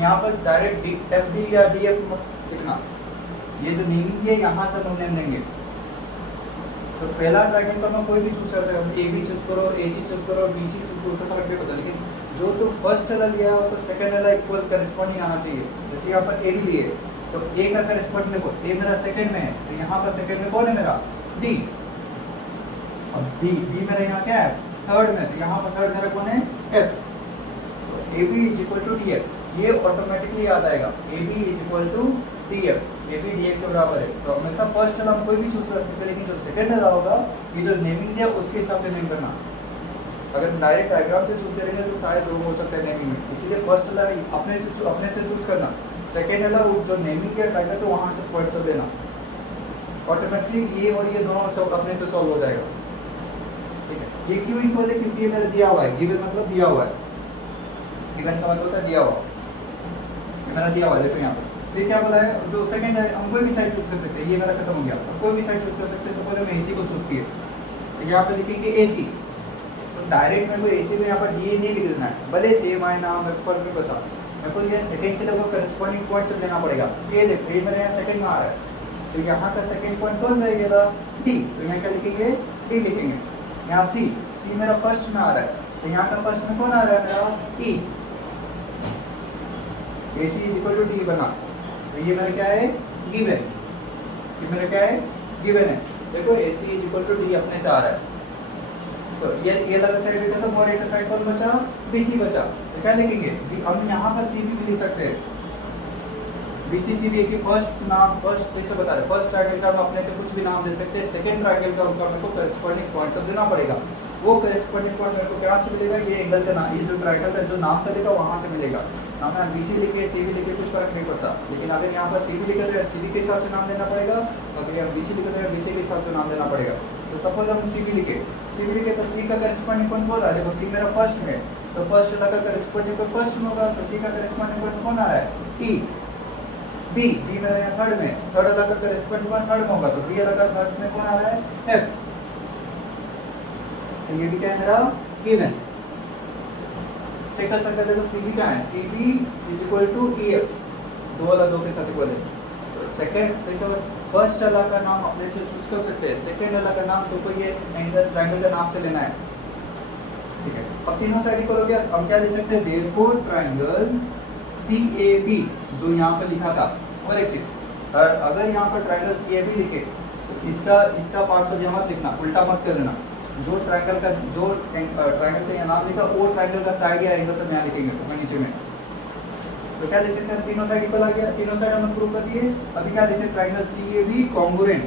यहाँ पर डायरेक्ट FD या DF लिखना, ये जो नेमिंग है यहाँ से हम नेम देंगे। तो पहला ट्रायंगल का मैं कोई भी चूज कर सकता हूँ, AB चूज करो, AC चूज करो, BC चूज करो, फर्क नहीं पड़ता, लेकिन जो तो फर्स्ट वाला लिया हो तो सेकंड वाला इक्वल करस्पॉन्डिंग आना चाहिए। जैसे यहाँ पर AB लिए, तो A का करस्पॉन्डिंग देखो, A मेरा सेकंड में है, तो यहाँ पर सेकंड में कौन है मेरा, D। अब B मेरा यहाँ क्या है, थर्ड में, तो यहाँ पर थर्ड मेरा कौन है, F। तो AB is equal to DF, ये ऑटोमेटिकली याद आएगा, AB is equal to DF, AB DF के बराबर है। तो हमेशा फर्स्ट वाला हम कोई भी चूज कर सकते हैं, लेकिन जो सेकंड वाला होगा, ये जो नेमिंग दिया उसके हिसाब से नेम करना। अगर डायरेक्ट डायग्राम से चूज करेंगे तो शायद रोग हो सकता है नेमिंग में, इसीलिए फर्स्ट वाला अपने से चूज करना, सेकंड वाला वो जो नेमिंग के टाइटल से वहाँ से पॉइंट कर देना, ऑटोमेटिकली ये और ये दोनों सब अपने से सॉल्व हो जाएगा, ठीक है। ये क्यों इक्वल है, क्योंकि ये मेरा दिया हुआ है, गिवन मतलब दिया हुआ है, गिवन का मतलब होता है दिया हुआ, ये मेरा दिया हुआ है। देखो यहाँ पर ये क्या बोला है, जो सेकंड है हम कोई भी साइड चूज कर सकते हैं, ये मेरा खत्म हो गया, कोई भी साइड चूज कर सकते हैं। सपोज हम AC को चूज किए, तो यहाँ पर लिखेंगे AC, तो डायरेक्ट मेरे को AC में यहाँ पर DA नहीं लिख देना है, भले सेम आए ना, मेरे को फर्क नहीं पता, मेरे को ये सेकंड के लिए करस्पॉन्डिंग पॉइंट सब देना पड़ेगा। ये देखो, ये मेरे यहाँ सेकंड में आ रहा है, तो यहाँ का सेकंड पॉइंट कौन रहेगा, D, तो यहाँ क्या लिखेंगे, D लिखेंगे। यहाँ C मेरा फर्स्ट में आ रहा है, तो यहाँ का फर्स्ट में कौन आ रहा है मेरा, E। AC is equal to D बना, तो ये मेरा क्या है, गिवन। ये मेरा क्या है, गिवन है। देखो AC is equal to D अपने से आ रहा है, तो ये वाला साइड भी खत्म और एक साइड कौन बचा, BC बचा। तो क्या लिखेंगे, हम यहाँ पर CB भी लिख सकते हैं, BCCB की फर्स्ट नाम, फर्स्ट कैसे बता रहे, फर्स्ट ट्रायंगल का हम अपने से कुछ भी नाम दे सकते हैं, सेकंड ट्रायंगल का उनका मेरे को करस्पॉन्डिंग पॉइंट सब देना पड़ेगा। वो करस्पॉन्डिंग पॉइंट मेरे को क्या से मिलेगा, ये एंगल का नाम, ये जो ट्रायंगल का जो नाम से लिखा वहाँ से मिलेगा। नाम है BC लिखे CB लिखे कुछ फर्क नहीं पड़ता, लेकिन अगर यहाँ पर CB लिखे तो CB के हिसाब से नाम देना पड़ेगा, अगर यहाँ BC लिखे तो BC के हिसाब से नाम देना पड़ेगा। तो सपोज हम CB लिखे तो C का करस्पॉन्डिंग पॉइंट बोल रहा है, देखो C मेरा फर्स्ट में, तो फर्स्ट का करस्पॉन्डिंग पॉइंट फर्स्ट में होगा, तो C का करस्पॉन्डिंग पॉइंट कौन आ रहा है, E। B मेरा यहाँ थर्ड में, थर्ड वाला का करस्पॉन्डिंग पॉइंट थर्ड में होगा, तो B वाला का थर्ड में कौन आ रहा है, F। तो ये भी क्या है मेरा गिवन। चेक कर सकते हैं, देखो CB क्या है, CB is equal to EF, दो वाला दो के साथ इक्वल है। तो सेकंड कैसे, फर्स्ट वाला का नाम अपने से चूज कर सकते हैं, सेकंड वाला का नाम तो कोई ये एंगल ट्रायंगल का नाम से लेना है, ठीक है। अब तीनों साइड इक्वल हो गया, हम क्या ले सकते हैं, देयरफॉर ट्रायंगल CAB जो यहाँ पर लिखा था, और एक चीज, अगर यहाँ पर ट्रायंगल CAB लिखे तो इसका पार्ट सब यहाँ मत लिखना, उल्टा मत कर देना। जो ट्रायंगल का यहाँ नाम लिखा, वो ट्रायंगल का साइड या एंगल सब यहाँ लिखेंगे ऊपर नीचे में। तो क्या लिख सकते हैं, तीनों साइड इक्वल आ गया, तीनों साइड हमने प्रूव कर दिए। अभी क्या लिखे, triangle CAB congruent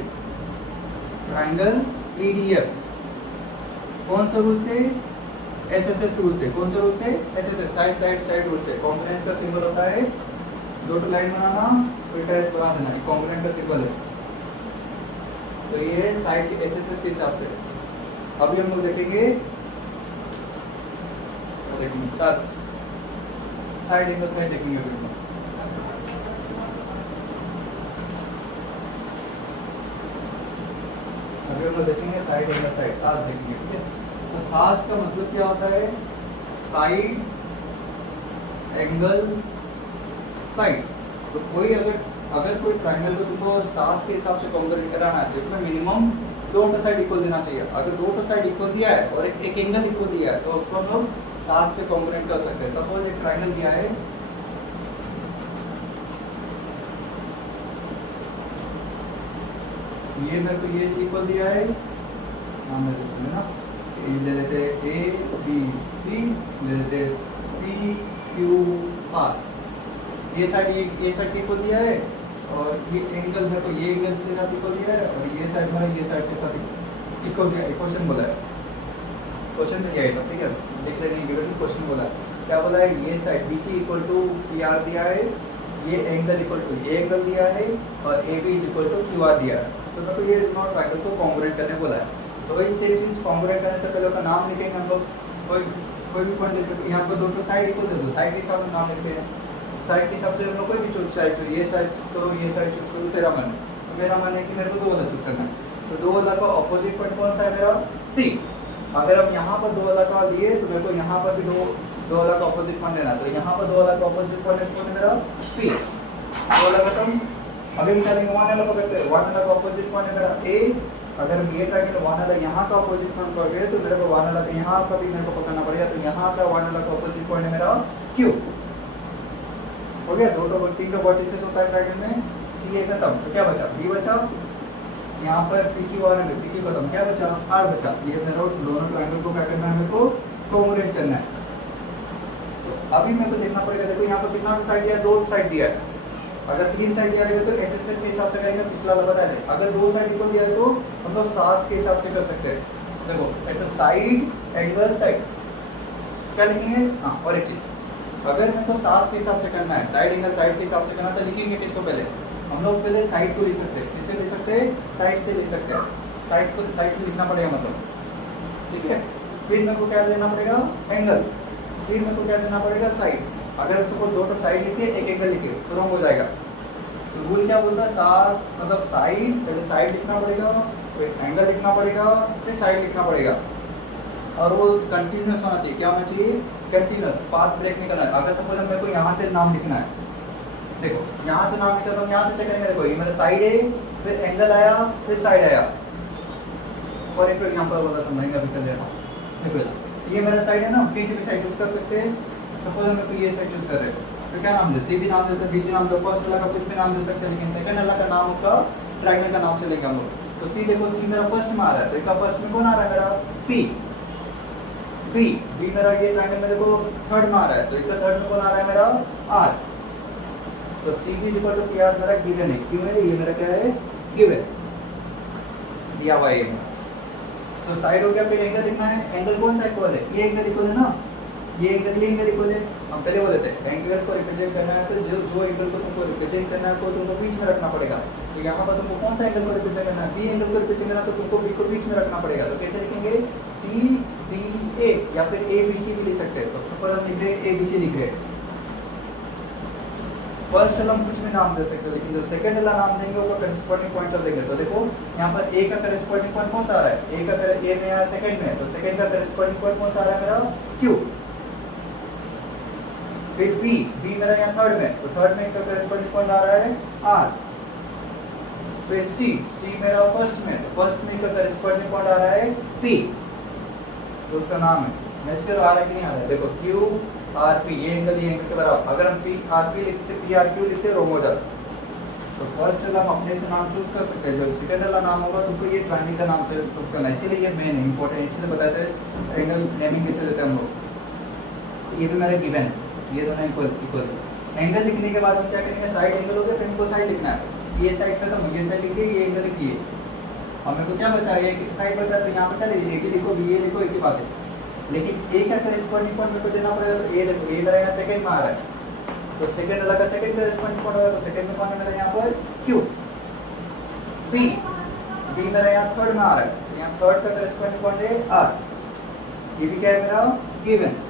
triangle EDF, कौन सा रूल से, SSS रूल से, कौन सा रूल से, SSS side side side rule से। कॉम्पोनेंट्स का सिंबल होता है, दो लाइन बनाना, उल्टा एस बना देना, कॉम्पोनेंट का सिंबल है। तो ये साइड के SSS के हिसाब से। अभी हम लोग देखेंगे, साइड एंगल साइड देखेंगे अभी हम लोग देखेंगे साइड एंगल साइड, सास देखेंगे, ठीक है। तो सास का मतलब क्या होता है, साइड एंगल साइड। तो कोई अगर कोई ट्रायंगल को तुमको सास के हिसाब से कॉन्ग्रुएंट कराना है, तो इसमें मिनिमम दोनों साइड इक्वल देना चाहिए। अगर दोनों साइड इक्वल दिया है और एक एंगल इक्वल दिया है, तो उसको हम लोग सास से कॉन्ग्रुएंट कर सकते हैं। सपोज एक ट्रायंगल दिया है, ये मेरे को ये इक्वल दिया है, नाम ले ना, ले लेते ABC, ले लेते PQR, ये साइड इक्वल दिया है, और ये एंगल मेरे को ये एंगल से साथ इक्वल दिया है, और ये साइड में ये साइड के साथ इक्वल दिया है। क्वेश्चन बोला है, क्वेश्चन में दिया है सब, ठीक है, देख रहे नहीं, गिवन क्वेश्चन बोला है, क्या बोला है, ये side BC equal to PR दिया है, ये एंगल इक्वल टू ये एंगल दिया है, और AB is equal to QR दिया है। तो मेरे को ये नॉट ट्रायंगल को कॉन्ग्रुएंट करने बोला है। तो वही सेम चीज कॉन्ग्रुएंट करने से पहले उसका नाम लिखेंगे हम लोग, कोई भी पॉइंट ले सकते, यहाँ पर दोनों साइड इक्वल दे दो, साइड के हिसाब से नाम लिखते हैं, साइड के हिसाब से हम लोग कोई भी चूज साइड, ये साइड करो, ये साइड चूज करो, तेरा मन। तो मेरा मन है कि मेरे को दो वाला चूज करना है, तो दो वाला का ऑपोजिट पॉइंट कौन सा है मेरा, C। अगर हम यहाँ पर दो वाला का लिए, तो मेरे को यहाँ पर भी दो वाला का ऑपोजिट पॉइंट लेना है, तो यहाँ पर दो वाला का ऑपोजिट पॉइंट है मेरा C। दो वाला खत्म, अभी निकालेंगे वन वाला पकड़ते हैं, वन वाला का ऑपोजिट पॉइंट है मेरा A। अगर हम ये ट्रायंगल वन वाला यहाँ का ऑपोजिट पॉइंट पकड़ गए, तो मेरे को वन वाला का यहाँ का भी मेरे को पकड़ना पड़ेगा, तो यहाँ का वन वाला का ऑपोजिट पॉइंट है मेरा Q। हो गया, तीन वर्टिसेस होता है ट्रायंगल में, CA खत्म, तो क्या बचा, B बचा, यहाँ पर PQR है, PQ खत्म, क्या बचा, R बचा। ये मेरा दोनों ट्रायंगल को क्या करना है, मेरे को कॉन्ग्रुएंट करना है। तो अभी मेरे को देखना पड़ेगा, देखो यहाँ पर कितना साइड दिया है, दो साइड दिया है। अगर तीन साइड दिया रहेगा तो SSS के हिसाब से करेंगे, पिछला वाला बताया था। अगर दो साइड इक्वल दिया है तो हम लोग सास के हिसाब से कर सकते हैं। देखो एक तो साइड एंगल साइड क्या लिखेंगे, हाँ, और एक चीज, अगर मेरे को सास के हिसाब से करना है, साइड एंगल साइड के हिसाब से करना, तो लिखेंगे किसको पहले, हम लोग पहले साइड को लिख सकते हैं, किससे लिख सकते हैं, साइड से लिख सकते हैं, साइड को साइड से लिखना पड़ेगा मतलब, ठीक है। फिर मेरे को क्या लेना पड़ेगा, एंगल, फिर मेरे को क्या लेना पड़ेगा, साइड। अगर सपोज दो तो साइड लिखे, एक एंगल लिखे, तो रॉन्ग हो जाएगा। तो रूल क्या बोलता है, सास मतलब साइड, पहले साइड लिखना पड़ेगा, फिर एंगल लिखना पड़ेगा, फिर साइड लिखना पड़ेगा, और वो कंटिन्यूस होना चाहिए। क्या होना चाहिए, कंटिन्यूस, पाथ ब्रेक नहीं करना है। अगर सपोज मेरे को यहाँ से नाम लिखना है, देखो यहाँ से नाम लिखा तो यहाँ से चेक करेंगे, देखो ये मेरा साइड है, फिर एंगल आया, फिर साइड आया, और एक एग्जाम्पल वाला समझेंगे, अभी कर लेना। देखो ये मेरा साइड है ना, किसी भी साइड चूज कर सकते हैं। सपोज हम ये साइड चूज कर रहे हैं, तो क्या नाम दे, सी भी नाम देते, बी सी नाम दे, फर्स्ट वाला का कुछ भी नाम दे सकते हैं, लेकिन सेकंड वाला का नाम होगा ट्रायंगल का नाम से लेंगे हम लोग। तो सी देखो, सी मेरा फर्स्ट में आ रहा है, तो इसका फर्स्ट में कौन आ रहा है मेरा, पी। बी, बी मेरा ये ट्रायंगल में देखो थर्ड में आ रहा है, तो इसका थर्ड में कौन आ रहा है मेरा, आर। तो C B equal to P R मेरा गिवन है, क्यों है, ये मेरा क्या है, गिवन दिया हुआ है। तो साइड हो गया, फिर एंगल लिखना है, एंगल कौन सा इक्वल है, ये एंगल इक्वल है ना, ये एंगल इक्वल है। हम पहले बोले थे एंगल को रिप्रेजेंट करना है तो जो एंगल को तुमको रिप्रेजेंट करना है तो तुमको बीच में रखना पड़ेगा। तो यहाँ पर तुमको कौन सा एंगल को रिप्रेजेंट करना है, बी एंगल को रिप्रेजेंट करना, तो तुमको बी को बीच में रखना पड़ेगा। तो कैसे लिखेंगे, सी बी ए, या फिर ए बी सी भी लिख सकते हैं। तो सपोज हम लिख रहे हैं ए बी सी लिख रहे हैं, फर्स्ट वाला हम कुछ भी नाम दे सकते हैं, लेकिन जो सेकंड वाला नाम देंगे वो करस्पॉन्डिंग पॉइंट देंगे। तो देखो यहाँ पर ए का करस्पॉन्डिंग पॉइंट कौन सा आ रहा है, ए का ए में या सेकंड में, तो सेकंड का करस्पॉन्डिंग पॉइंट कौन सा आ रहा है मेरा, क्यू। फिर बी, बी मेरा यहाँ थर्ड में, तो थर्ड में का करस्पॉन्डिंग पॉइंट आ रहा है आर। फिर सी, सी मेरा फर्स्ट में, तो फर्स्ट में का करस्पॉन्डिंग पॉइंट आ रहा है पी, तो उसका नाम है, मैच करो आ रहा है कि नहीं आ रहा है, देखो क्यू आर पी, ये एंगल के बराबर। अगर हम पी आर पी लिखते, पी आर क्यू लिखते रोम हो जाता। तो फर्स्ट वाला हम अपने से नाम चूज कर सकते हैं, जो सेकंड वाला नाम होगा तुमको ये ट्रायंगल का नाम से चूज करना है, इसीलिए ये मेन है, इंपॉर्टेंट, इसलिए बताते हैं एंगल नेमिंग कैसे देते हैं हम लोग। ये भी मेरा गिवन है, ये दोनों इक्वल। एंगल लिखने के बाद हम क्या करेंगे, साइड एंगल हो गया, फिर इनको साइड लिखना है, ये साइड खत्म, ये साइड लिखिए, ये एंगल लिखिए। हमें तो क्या बचा, ये साइड बचा, तो यहाँ पर क्या लिखिए, ए लिखो, बी ए लिखो, एक ही बात है। लेकिन ए का करस्पॉन्डिंग पॉइंट मेरे को देना पड़ेगा, तो ए देखो, ए मेरा यहाँ सेकंड में आ रहा है, तो सेकंड वाला का सेकंड करस्पॉन्डिंग पॉइंट होगा, तो सेकंड में कौन है मेरा यहाँ पर, क्यू। बी, बी मेरा यहाँ थर्ड में आ रहा है, तो यहाँ थर्ड का करस्पॉन्डिंग पॉइंट है आर। ये भी क्या है मेरा, गिवन।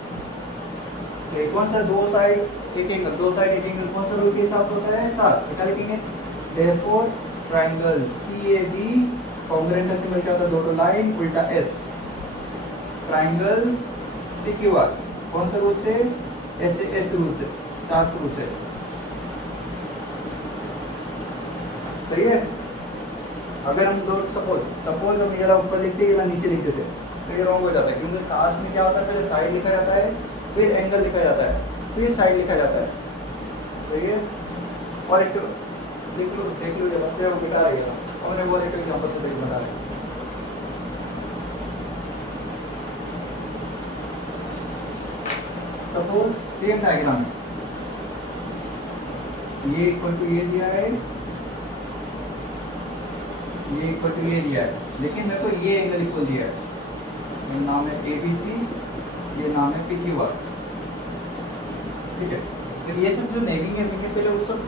तो कौन सा, दो साइड एक एंगल, दो साइड एक एंगल, कौन सा रूल के हिसाब से होता है, 7। क्या लिखेंगे, देयरफॉर ट्रायंगल CAB कॉन्ग्रुएंट है, सिंबल क्या होता है, दोनों लाइन उल्टा एस। ट्रायंगल PQR कौन सा रूल से, एस रूल से, 7 रूल से, सही है। अगर हम दो सपोज हम ये ऊपर लिखते हैं, नीचे लिख देते तो ये रॉन्ग हो जाता है, क्योंकि सास में क्या होता है, पहले साइड लिखा जाता है, फिर एंगल लिखा जाता है, फिर साइड लिखा जाता है, सही है। और एक देख लो जब वो बता रही है, हमने वो एक एग्जांपल से देख बता रहे हैं। सपोज सेम डायग्राम, ये इक्वल टू ये दिया है, ये इक्वल टू ये दिया है, लेकिन मेरे को ये एंगल इक्वल दिया है, ये नाम है ABC, ये नाम है PQR, ठीक है। तो ये सब जो नेमिंग है, पहले वो सब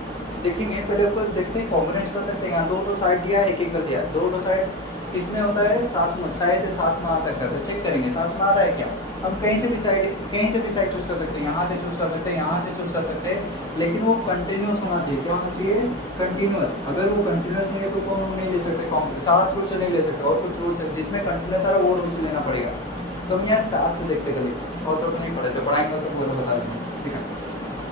देखेंगे, पहले ऊपर देखते हैं कॉम्बिनेशन कर सकते हैं। दो साइड दिया है, एक एंगल दिया है, दोनों साइड इसमें होता है सास में, शायद सास में आ सकता है, तो चेक करेंगे सास में आ रहा है क्या। हम कहीं से भी साइड चूज कर सकते हैं, यहाँ से चूज कर सकते हैं, यहाँ से चूज कर सकते हैं, लेकिन वो कंटिन्यूस होना चाहिए। क्या होना चाहिए, कंटिन्यूस। अगर वो कंटिन्यूस नहीं है तो कौन नहीं ले सकते, सास रूल से नहीं ले सकते, और कुछ रूल्स है जिसमें कंटिन्यूस आ रहा है वो रूल से लेना पड़ेगा। तो हम यहाँ सास से देखते करें, और तो नहीं पड़े, जब पढ़ाएंगे तो वो बता देंगे, ठीक है।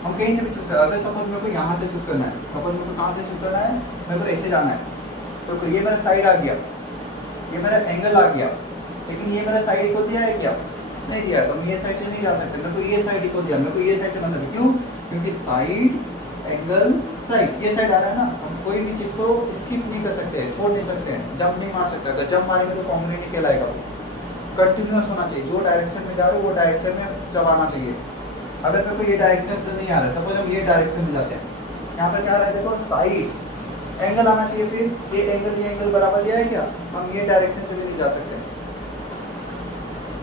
हम कहीं से भी चूज कर, अगर सपोज मेरे को यहाँ से चूज करना है, सपोज मेरे को कहाँ से चूज करना है, मेरे को ऐसे जाना है, तो ये मेरा साइड आ गया, ये मेरा एंगल आ गया, लेकिन ये मेरा साइड को दिया है क्या, नहीं दिया, तो हम ये साइड से नहीं जा सकते। मेरे को ये साइड को दिया, मेरे को ये साइड से मतलब क्यों, क्योंकि साइड एंगल साइड, ये साइड आ रहा है ना, हम कोई भी चीज़ को स्किप नहीं कर सकते, छोड़ नहीं सकते हैं, जंप नहीं मार सकते। अगर जंप मारेंगे तो कॉम्बिनेट नहीं कहलाएगा, वो कंटिन्यूस होना चाहिए, जो डायरेक्शन में जा रहे हो वो डायरेक्शन में चबाना चाहिए। अगर मेरे को ये डायरेक्शन से नहीं आ रहा है, सपोज हम ये डायरेक्शन में जाते हैं, यहाँ पर क्या आ रहा है, देखो साइड एंगल आना चाहिए, फिर ये एंगल बराबर दिया है क्या, हम ये डायरेक्शन से भी नहीं जा सकते।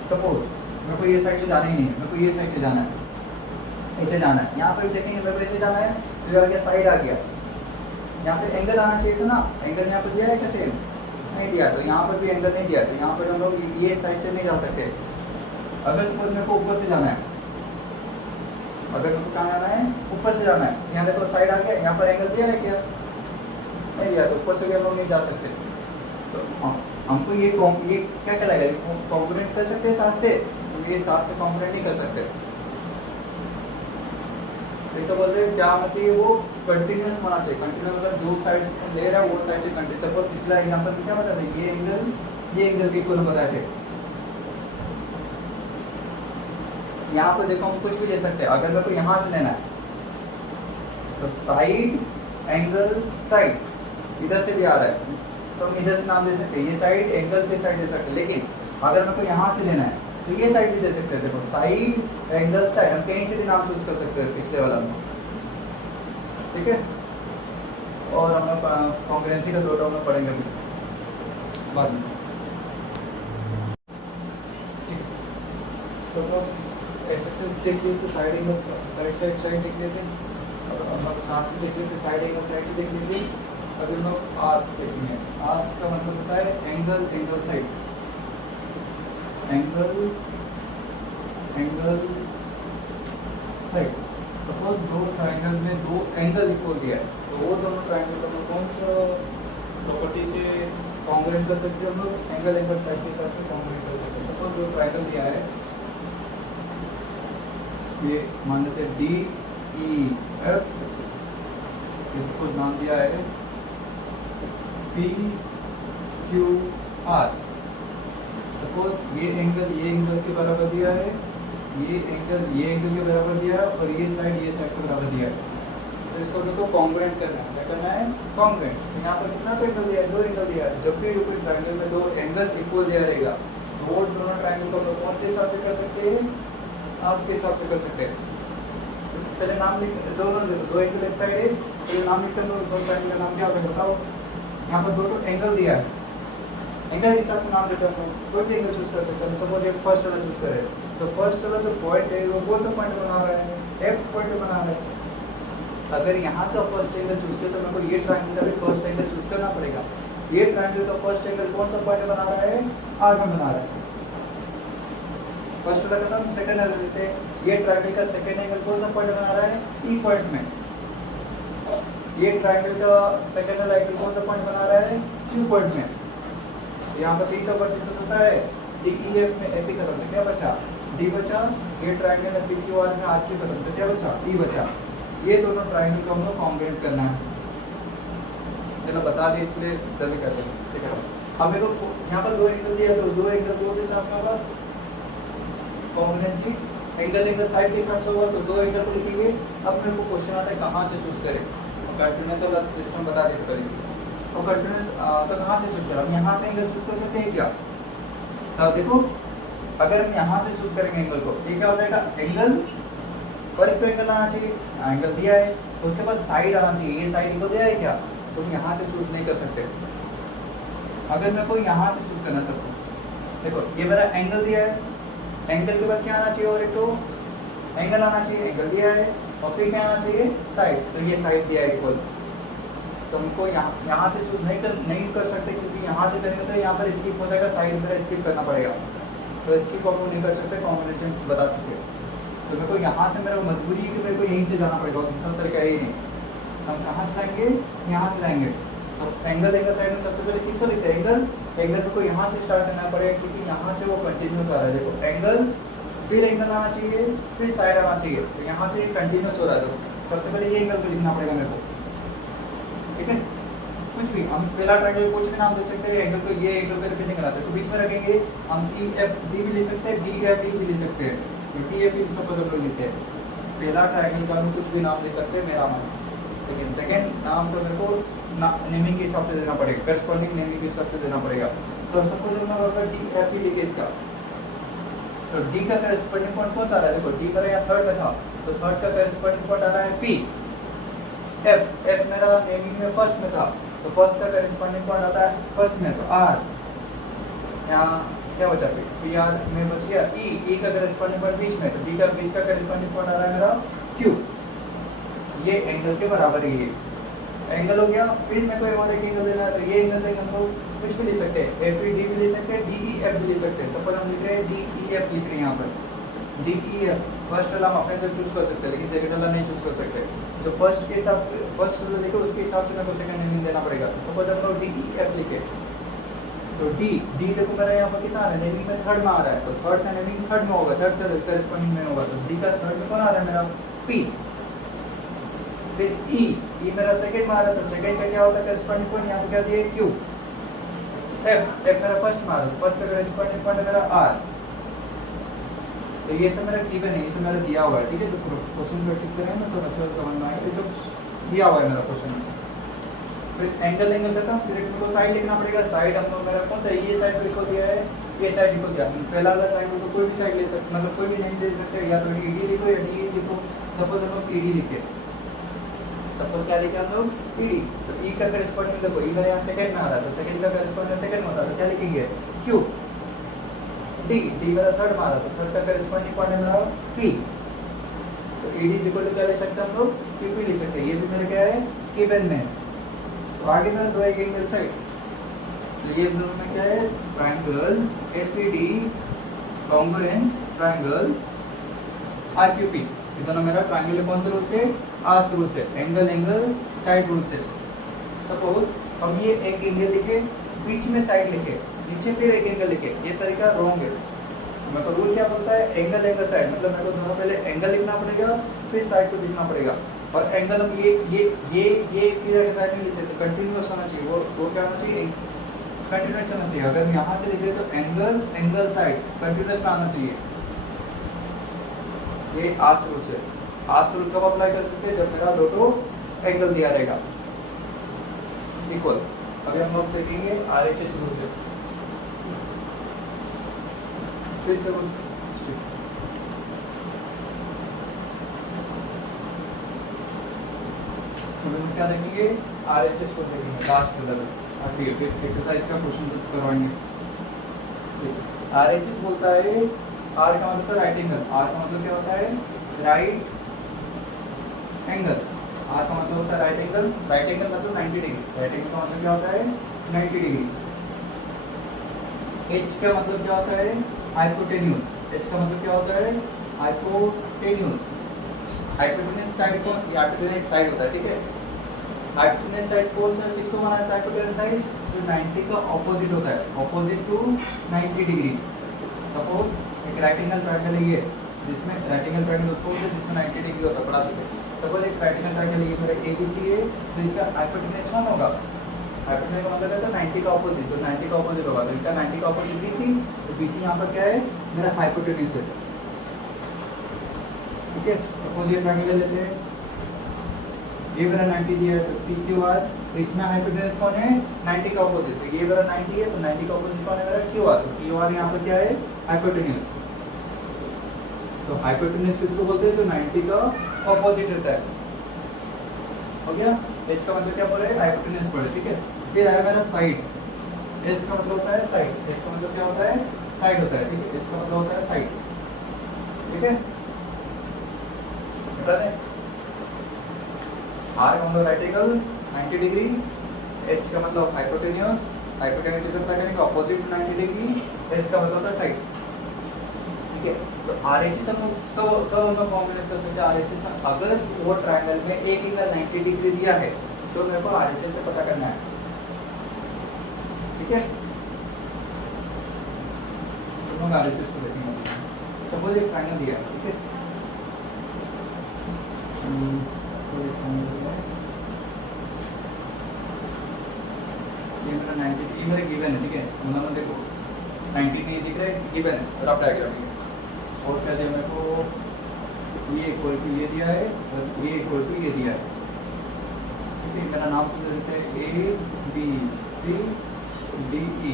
सपोज मेरे को ये साइड से जाना ही नहीं है, मेरे को ये साइड से जाना है, ऐसे जाना है, यहाँ पर भी देखेंगे मेरे को ऐसे जाना है, तो आ गया साइड आ गया, यहाँ पे एंगल आना चाहिए था ना, एंगल यहाँ पर दिया है क्या, सेम नहीं दिया, तो यहाँ पर भी एंगल नहीं दिया, तो यहाँ पर हम लोग ये साइड से नहीं जा सकते। अगर सपोज मेरे को ऊपर से जाना है, अगर मेरे को कहाँ जाना है, ऊपर से जाना है, यहाँ देखो साइड आ गया, यहाँ पर एंगल दिया है क्या, नहीं दिया, तो ऊपर से भी हम लोग नहीं जा सकते। तो हमको ये क्या कहलाएगा, कॉम्पोनेंट कर सकते हैं साथ से, ये साथ से कॉम्पोनेंट नहीं कर सकते। जैसे बोल रहे हैं क्या होना चाहिए, वो कंटिन्यूस होना चाहिए। कंटिन्यूस मतलब जो साइड ले रहा है वो साइड से कंटिन्यूस। सपोज पिछला एग्जांपल में क्या बता थे, ये एंगल के इक्वल बताए थे। यहाँ पर देखो हम कुछ भी ले सकते हैं, अगर मेरे को यहाँ से लेना है तो साइड एंगल साइड इधर से भी आ रहा है तो हम इधर से नाम दे सकते हैं, ये साइड एंगल पे साइड दे सकते हैं। लेकिन अगर मेरे को यहाँ से लेना है तो ये साइड भी दे सकते हैं। देखो साइड एंगल साइड हम कहीं से भी नाम चूज कर सकते हैं पिछले वाला में, ठीक है। और हम लोग कॉन्ग्रुएंसी का दो टर्म में पढ़ेंगे अभी बाद में। तो एसएसएस देख लीजिए, साइड एंगल साइड देख लीजिए, हम लोग आर्स देख लीजिए, साइड एंगल साइड देख लीजिए। अभी हम लोग आर्स देखेंगे। आर्स का मतलब होता है angle angle side, angle angle side. Suppose दो ट्रायंगल में दो एंगल इक्वल दिया है तो वो दोनों ट्रायंगल को कौन सा प्रॉपर्टी से कॉन्ग्रुएंट कर सकते हैं हम लोग? एंगल एंगल साइड के हिसाब से कॉन्ग्रुएंट कर सकते हैं। सपोज दो ट्रायंगल दिया है, ये मान लेते हैं डी ई एफ, ये सपोज नाम दिया है पी क्यू आर। सपोज ये एंगल के बराबर दिया है, ये एंगल के बराबर दिया है और ये साइड के बराबर दिया है। तो इसको देखो कॉन्ग्रुएंट करना है। क्या करना है? कॉन्ग्रुएंट। तो यहाँ पर कितना एंगल दिया है? दो एंगल दिया है। जब भी कोई ट्रायंगल में दो एंगल इक्वल दिया रहेगा तो वो दोनों ट्रायंगल को हम लोग कौन के हिसाब से कर सकते हैं? आर्स के हिसाब से कर सकते हैं। तो पहले नाम लिख, दोनों दो एंगल एक साइड है, पहले नाम लिखते हैं। दो ट्रायंगल का नाम क्या होगा बताओ? यहाँ पर दो एंगल दिया है, एंगल के हिसाब से नाम देते हैं। कोई भी एंगल चूज कर सकते हैं। सपोज एक फर्स्ट वाला चूज करें तो फर्स्ट वाला जो पॉइंट है वो कौन सा पॉइंट बना रहा है? एफ पॉइंट बना रहा है। अगर यहाँ का फर्स्ट एंगल चूज किया तो मेरे को ये ट्रायंगल का भी फर्स्ट एंगल चूज करना पड़ेगा। ये ट्रायंगल का फर्स्ट एंगल कौन सा पॉइंट बना रहा है? आर में बना रहा है। फर्स्ट वाला का नाम सेकंड एंगल देते हैं। ये ट्रायंगल का सेकंड एंगल कौन सा पॉइंट बना रहा है? ई पॉइंट में। ये ट्रायंगल का सेकंड एंगल कौन सा पॉइंट बना रहा है? क्यू पॉइंट में। यहाँ पर 30 ओवर डिस्टेंस होता है, डी ई एफ में एफ खत्म है, क्या बचा? डी बचा। ये ट्रायंगल है पी क्यू आर में आर क्यू खत्म है, क्या बचा? ई बचा। ये दोनों ट्रायंगल को हम लोग कॉन्ग्रुएंट करना है। चलो बता दें इसलिए जल्दी करते हैं, ठीक है। अब मेरे को यहाँ पर दो एंगल दिया तो दो एंगल दो के हिसाब से होगा कॉन्ग्रुएंसी, एंगल साइड के हिसाब से होगा तो दो एंगल को लिखेंगे। अब मेरे को क्वेश्चन आता है कहाँ से चूज करें। कंटिन्यूअस वाला सिस्टम बता देते पहले। तो कंटिन्यूअस तो कहाँ से चूज करें? हम यहाँ से एंगल चूज कर सकते हैं क्या? तब देखो अगर हम यहाँ से चूज करेंगे एंगल को, ये क्या हो जाएगा? एंगल पर एक तो एंगल आना चाहिए, एंगल दिया है तो उसके पास साइड आना चाहिए। ये साइड को दिया है क्या? तो हम यहाँ से चूज नहीं कर सकते। अगर मैं कोई यहाँ से चूज करना चाहता हूँ, देखो ये मेरा एंगल दिया है, एंगल के बाद क्या आना चाहिए? और एक तो एंगल आना चाहिए, एंगल दिया है और फिर क्या आना चाहिए? साइड। तो ये साइड दिया है इक्वल, तो हमको यहाँ से चूज नहीं कर सकते क्योंकि यहाँ से करेंगे तो यहाँ पर स्किप हो जाएगा, साइड में स्किप करना पड़ेगा। तो स्किप हम नहीं कर सकते, कॉम्बिनेशन बता चुके। तो मेरे को यहाँ से मेरा मजबूरी है कि मेरे को यहीं से जाना पड़ेगा, दूसरा तरीका ही नहीं। हम कहाँ से जाएंगे? यहाँ से जाएंगे। तो एंगल साइड में सबसे पहले किसको लिखते हैं? एंगल को यहाँ से स्टार्ट करना पड़ेगा क्योंकि यहाँ से वो कंटिन्यूस आ रहा है। देखो एंगल, फिर एंगल आना चाहिए, फिर साइड आना चाहिए। तो यहाँ से कंटिन्यूस हो रहा है। तो सबसे पहले ये एंगल को लिखना पड़ेगा मेरे को, ठीक है। कुछ भी हम पहला ट्रायंगल कुछ भी नाम दे सकते हैं। एंगल को ये एंगल पे रिप्रेजेंट कराते हैं तो बीच में रखेंगे हम ई एफ डी भी ले सकते हैं, डी एफ डी भी ले सकते हैं। डी एफ डी सपोज हम लोग लेते हैं। पहला ट्रायंगल का हम कुछ भी नाम दे सकते हैं मेरा मन, लेकिन सेकंड नाम तो मेरे को नेमिंग के हिसाब से देना पड़ेगा, करस्पॉन्डिंग नेमिंग के हिसाब से देना पड़ेगा। तो सपोज हम लोग अगर डी एफ ही लिखे इसका, तो डी का करस्पॉन्डिंग पॉइंट कौन सा आ रहा है? देखो डी मेरा यहाँ थर्ड में था तो थर्ड का करस्पॉन्डिंग पॉइंट आ रहा है पी। एफ मेरा नेमिंग में फर्स्ट में था तो फर्स्ट का करस्पॉन्डिंग पॉइंट आता है फर्स्ट में। तो आर यहाँ क्या बचा? पी आर में बच गया ई का करस्पॉन्डिंग पॉइंट बीच में, तो डी का बीच का करस्पॉन्डिंग पॉइंट आ रहा है मेरा क्यू। ये एंगल के बराबर ही है, एंगल हो गया। फिर मेरे को एक और एक एंगल देना है तो ये एंगल देंगे हम लोग कुछ भी ले सकते हैं, एफ डी भी ले सकते हैं, डी ई एफ भी ले सकते हैं। सपोज हम लिख रहे हैं डी ई एफ लिख रहे हैं यहाँ पर डी ई एफ। फर्स्ट वाला हम अपने से चूज कर सकते हैं लेकिन सेकंड वाला नहीं चूज कर सकते। जो फर्स्ट के हिसाब फर्स्ट वाला लिखे उसके हिसाब से मेरे को सेकंड नेमिंग देना पड़ेगा। सपोज हम लोग डी ई एफ लिखे तो डी देखो मेरा यहाँ पर कितना आ रहा है? नेमिंग में थर्ड में आ रहा है तो थर्ड का नेमिंग थर्ड में होगा, थर्ड का करस्पॉन्डिंग में होगा। तो डी का थर्ड में कौन आ रहा है मेरा? पी। फिर ई मेरा सेकंड में आ रहा है तो सेकंड का क्या होता है करस्पॉन्डिंग पॉइंट? यहाँ पे क्या दिया? क्यू। एफ मेरा फर्स्ट में आ रहा है, फर्स्ट का करस्पॉन्डिंग पॉइंट मेरा आर। तो ये सब मेरा गिवन है, ये सब मेरा दिया हुआ है, ठीक है। तो क्वेश्चन प्रैक्टिस करें ना तो अच्छा समझ में आएगा। ये सब दिया हुआ है मेरा क्वेश्चन में। फिर एंगल खत्म, फिर मेरे को साइड लिखना पड़ेगा। साइड हम लोग मेरा कौन सा ये साइड को लिखो दिया है, ये साइड लिखो दिया। पहला वाला ट्रायंगल तो कोई भी साइड ले सकते, मतलब कोई भी नहीं ले सकते, या तो ईडी लिखो या डी लिखो। सपोज हम लोग ईडी लिखे, सपोज क्या लिखे हम लोग ईडी, तो ई का करेस्पॉन्डिंग देखो, ई का यहाँ सेकंड में आ रहा है, तो सेकंड का करेस्पॉन्डिंग सेकंड में होता है, तो क्या लिखेंगे क्यू। डी, डी मेरा थर्ड में आ रहा है, तो थर्ड का करेस्पॉन्डिंग पॉइंट है मेरा पी, तो ईडी इज इक्वल टू क्या ले सकते हैं हम लोग, क्यूपी ले सकते हैं। ये भी मेरा क्या है गिवन में। तो आगे मेरा दो एंगल साइड, तो ये दोनों में क्या है ट्रायंगल एपीडी कॉन्ग्रुएंस ट्रायंगल आरक्यूपी। ये दोनों मेरा ट्रायंगल कौन से रूल से, आर्स रूल से, एंगल एंगल साइड रूल से। सपोज हम ये एक एंगल लिखे, बीच में साइड लिखे, नीचे फिर एक एंगल लिखे, ये तरीका रॉन्ग है। मेरे को रूल क्या बोलता है, एंगल एंगल साइड, मतलब मेरे को दोनों पहले एंगल लिखना पड़ेगा, फिर साइड को लिखना पड़ेगा। और एंगल हम ये फिर के साइड में लिख सकते, कंटिन्यूअस होना चाहिए। वो क्या होना चाहिए, कंटिन्यूअस होना चाहिए। अगर हम यहाँ से लिख रहे तो एंगल एंगल साइड कंटिन्यूअस आना चाहिए। ये आर्स रूल से। आर्स रूल कब अप्लाई कर सकते हैं, जब मेरा दोनों एंगल दिया रहेगा इक्वल। अभी हम लोग देखेंगे आरएचएस रूल से, फिर से क्या देखेंगे, आरएचएस को देखेंगे लास्ट लेवल। फिर एक्सरसाइज का क्वेश्चन करवाएंगे। आरएचएस बोलता है, आर का मतलब राइट एंगल, आर का मतलब क्या होता है राइट एंगल, आर का मतलब होता है राइट एंगल। राइट एंगल मतलब 90 डिग्री, राइट एंगल का मतलब क्या होता है 90 डिग्री। एच का मतलब क्या होता है हाइपोटेन्यूज, एच का मतलब क्या होता है हाइपोटेन्यूज। हाइपोटेन्यूज साइड को, हाइपोटेन्यूज साइड होता है, ठीक है। हाइपोटेन्यूज साइड कौन सा, किसको बनाया था हाइपोटेन्यूज साइड, जो 90 का ऑपोजिट होता है, ऑपोजिट टू 90 डिग्री। सपोज एक राइट एंगल ट्रायंगल है ये, जिसमें राइट एंगल ट्रायंगल उसको बोलते हैं जिसमें 90 डिग्री होता है, पढ़ा चुके। सपोज एक राइट एंगल ट्रायंगल ये मेरा एबीसी है, तो इसका हाइपोटेन्यूज कौन होगा, हाइपोटेन्यूज का मतलब है 90 का ऑपोजिट, तो 90 का ऑपोजिट होगा, तो इसका 90 का ऑपोजिट बीसी, तो बीसी यहाँ पर क्या है मेरा हाइपोटेन्यूज है, ठीक है। सपोज ये ट्रायंगल लेते हैं, ये मेरा 90 दिया है, तो PQR, तो इसमें हाइपोटेन्यूज कौन है 90 का ऑपोजिट, तो ये मेरा 90 है, तो 90 का ऑपोजिट कौन है मेरा QR, तो QR यहाँ पर क्या है हाइपोटेन्यूज। तो हाइपोटेन्यूज किसको बोलते हैं, जो 90 का ऑपोजिट रहता है, हो गया। H का मतलब क्या बोल रहे हैं हाइपोटेन्यूज बोल रहे, ठीक है। फिर आया मेरा साइड, S का मतलब होता है साइड, S का मतलब क्या होता है साइड होता है, ठीक है। S का मतलब होता है साइड, ठीक है। बता दें आर का मतलब राइट एंगल 90 डिग्री, एच का मतलब हाइपोटेन्यूज, हाइपोटेन्यूज से पता करेंगे ऑपोजिट 90 डिग्री, एस का मतलब होता है साइड, ठीक है। तो आरएचएस हम कब हम लोग कॉम्बिनेट कर सकते हैं आरएचएस में, अगर वो ट्रायंगल में एक एंगल 90 डिग्री दिया है तो मेरे को आरएचएस से पता करना है, ठीक है। तो हम आरएचएस को देखेंगे। सपोज एक ट्रायंगल दिया है, ठीक है। ये मेरा 90 ये मेरा गिवन है, ठीक है। मतलब देखो 90 डिग्री दिख रहा है, गिवन है रफ डायग्राम में। और क्या दिया मेरे को, ये इक्वल टू ये दिया है और ये इक्वल टू ये दिया है, ठीक है। मेरा नाम से देते हैं ABCDE,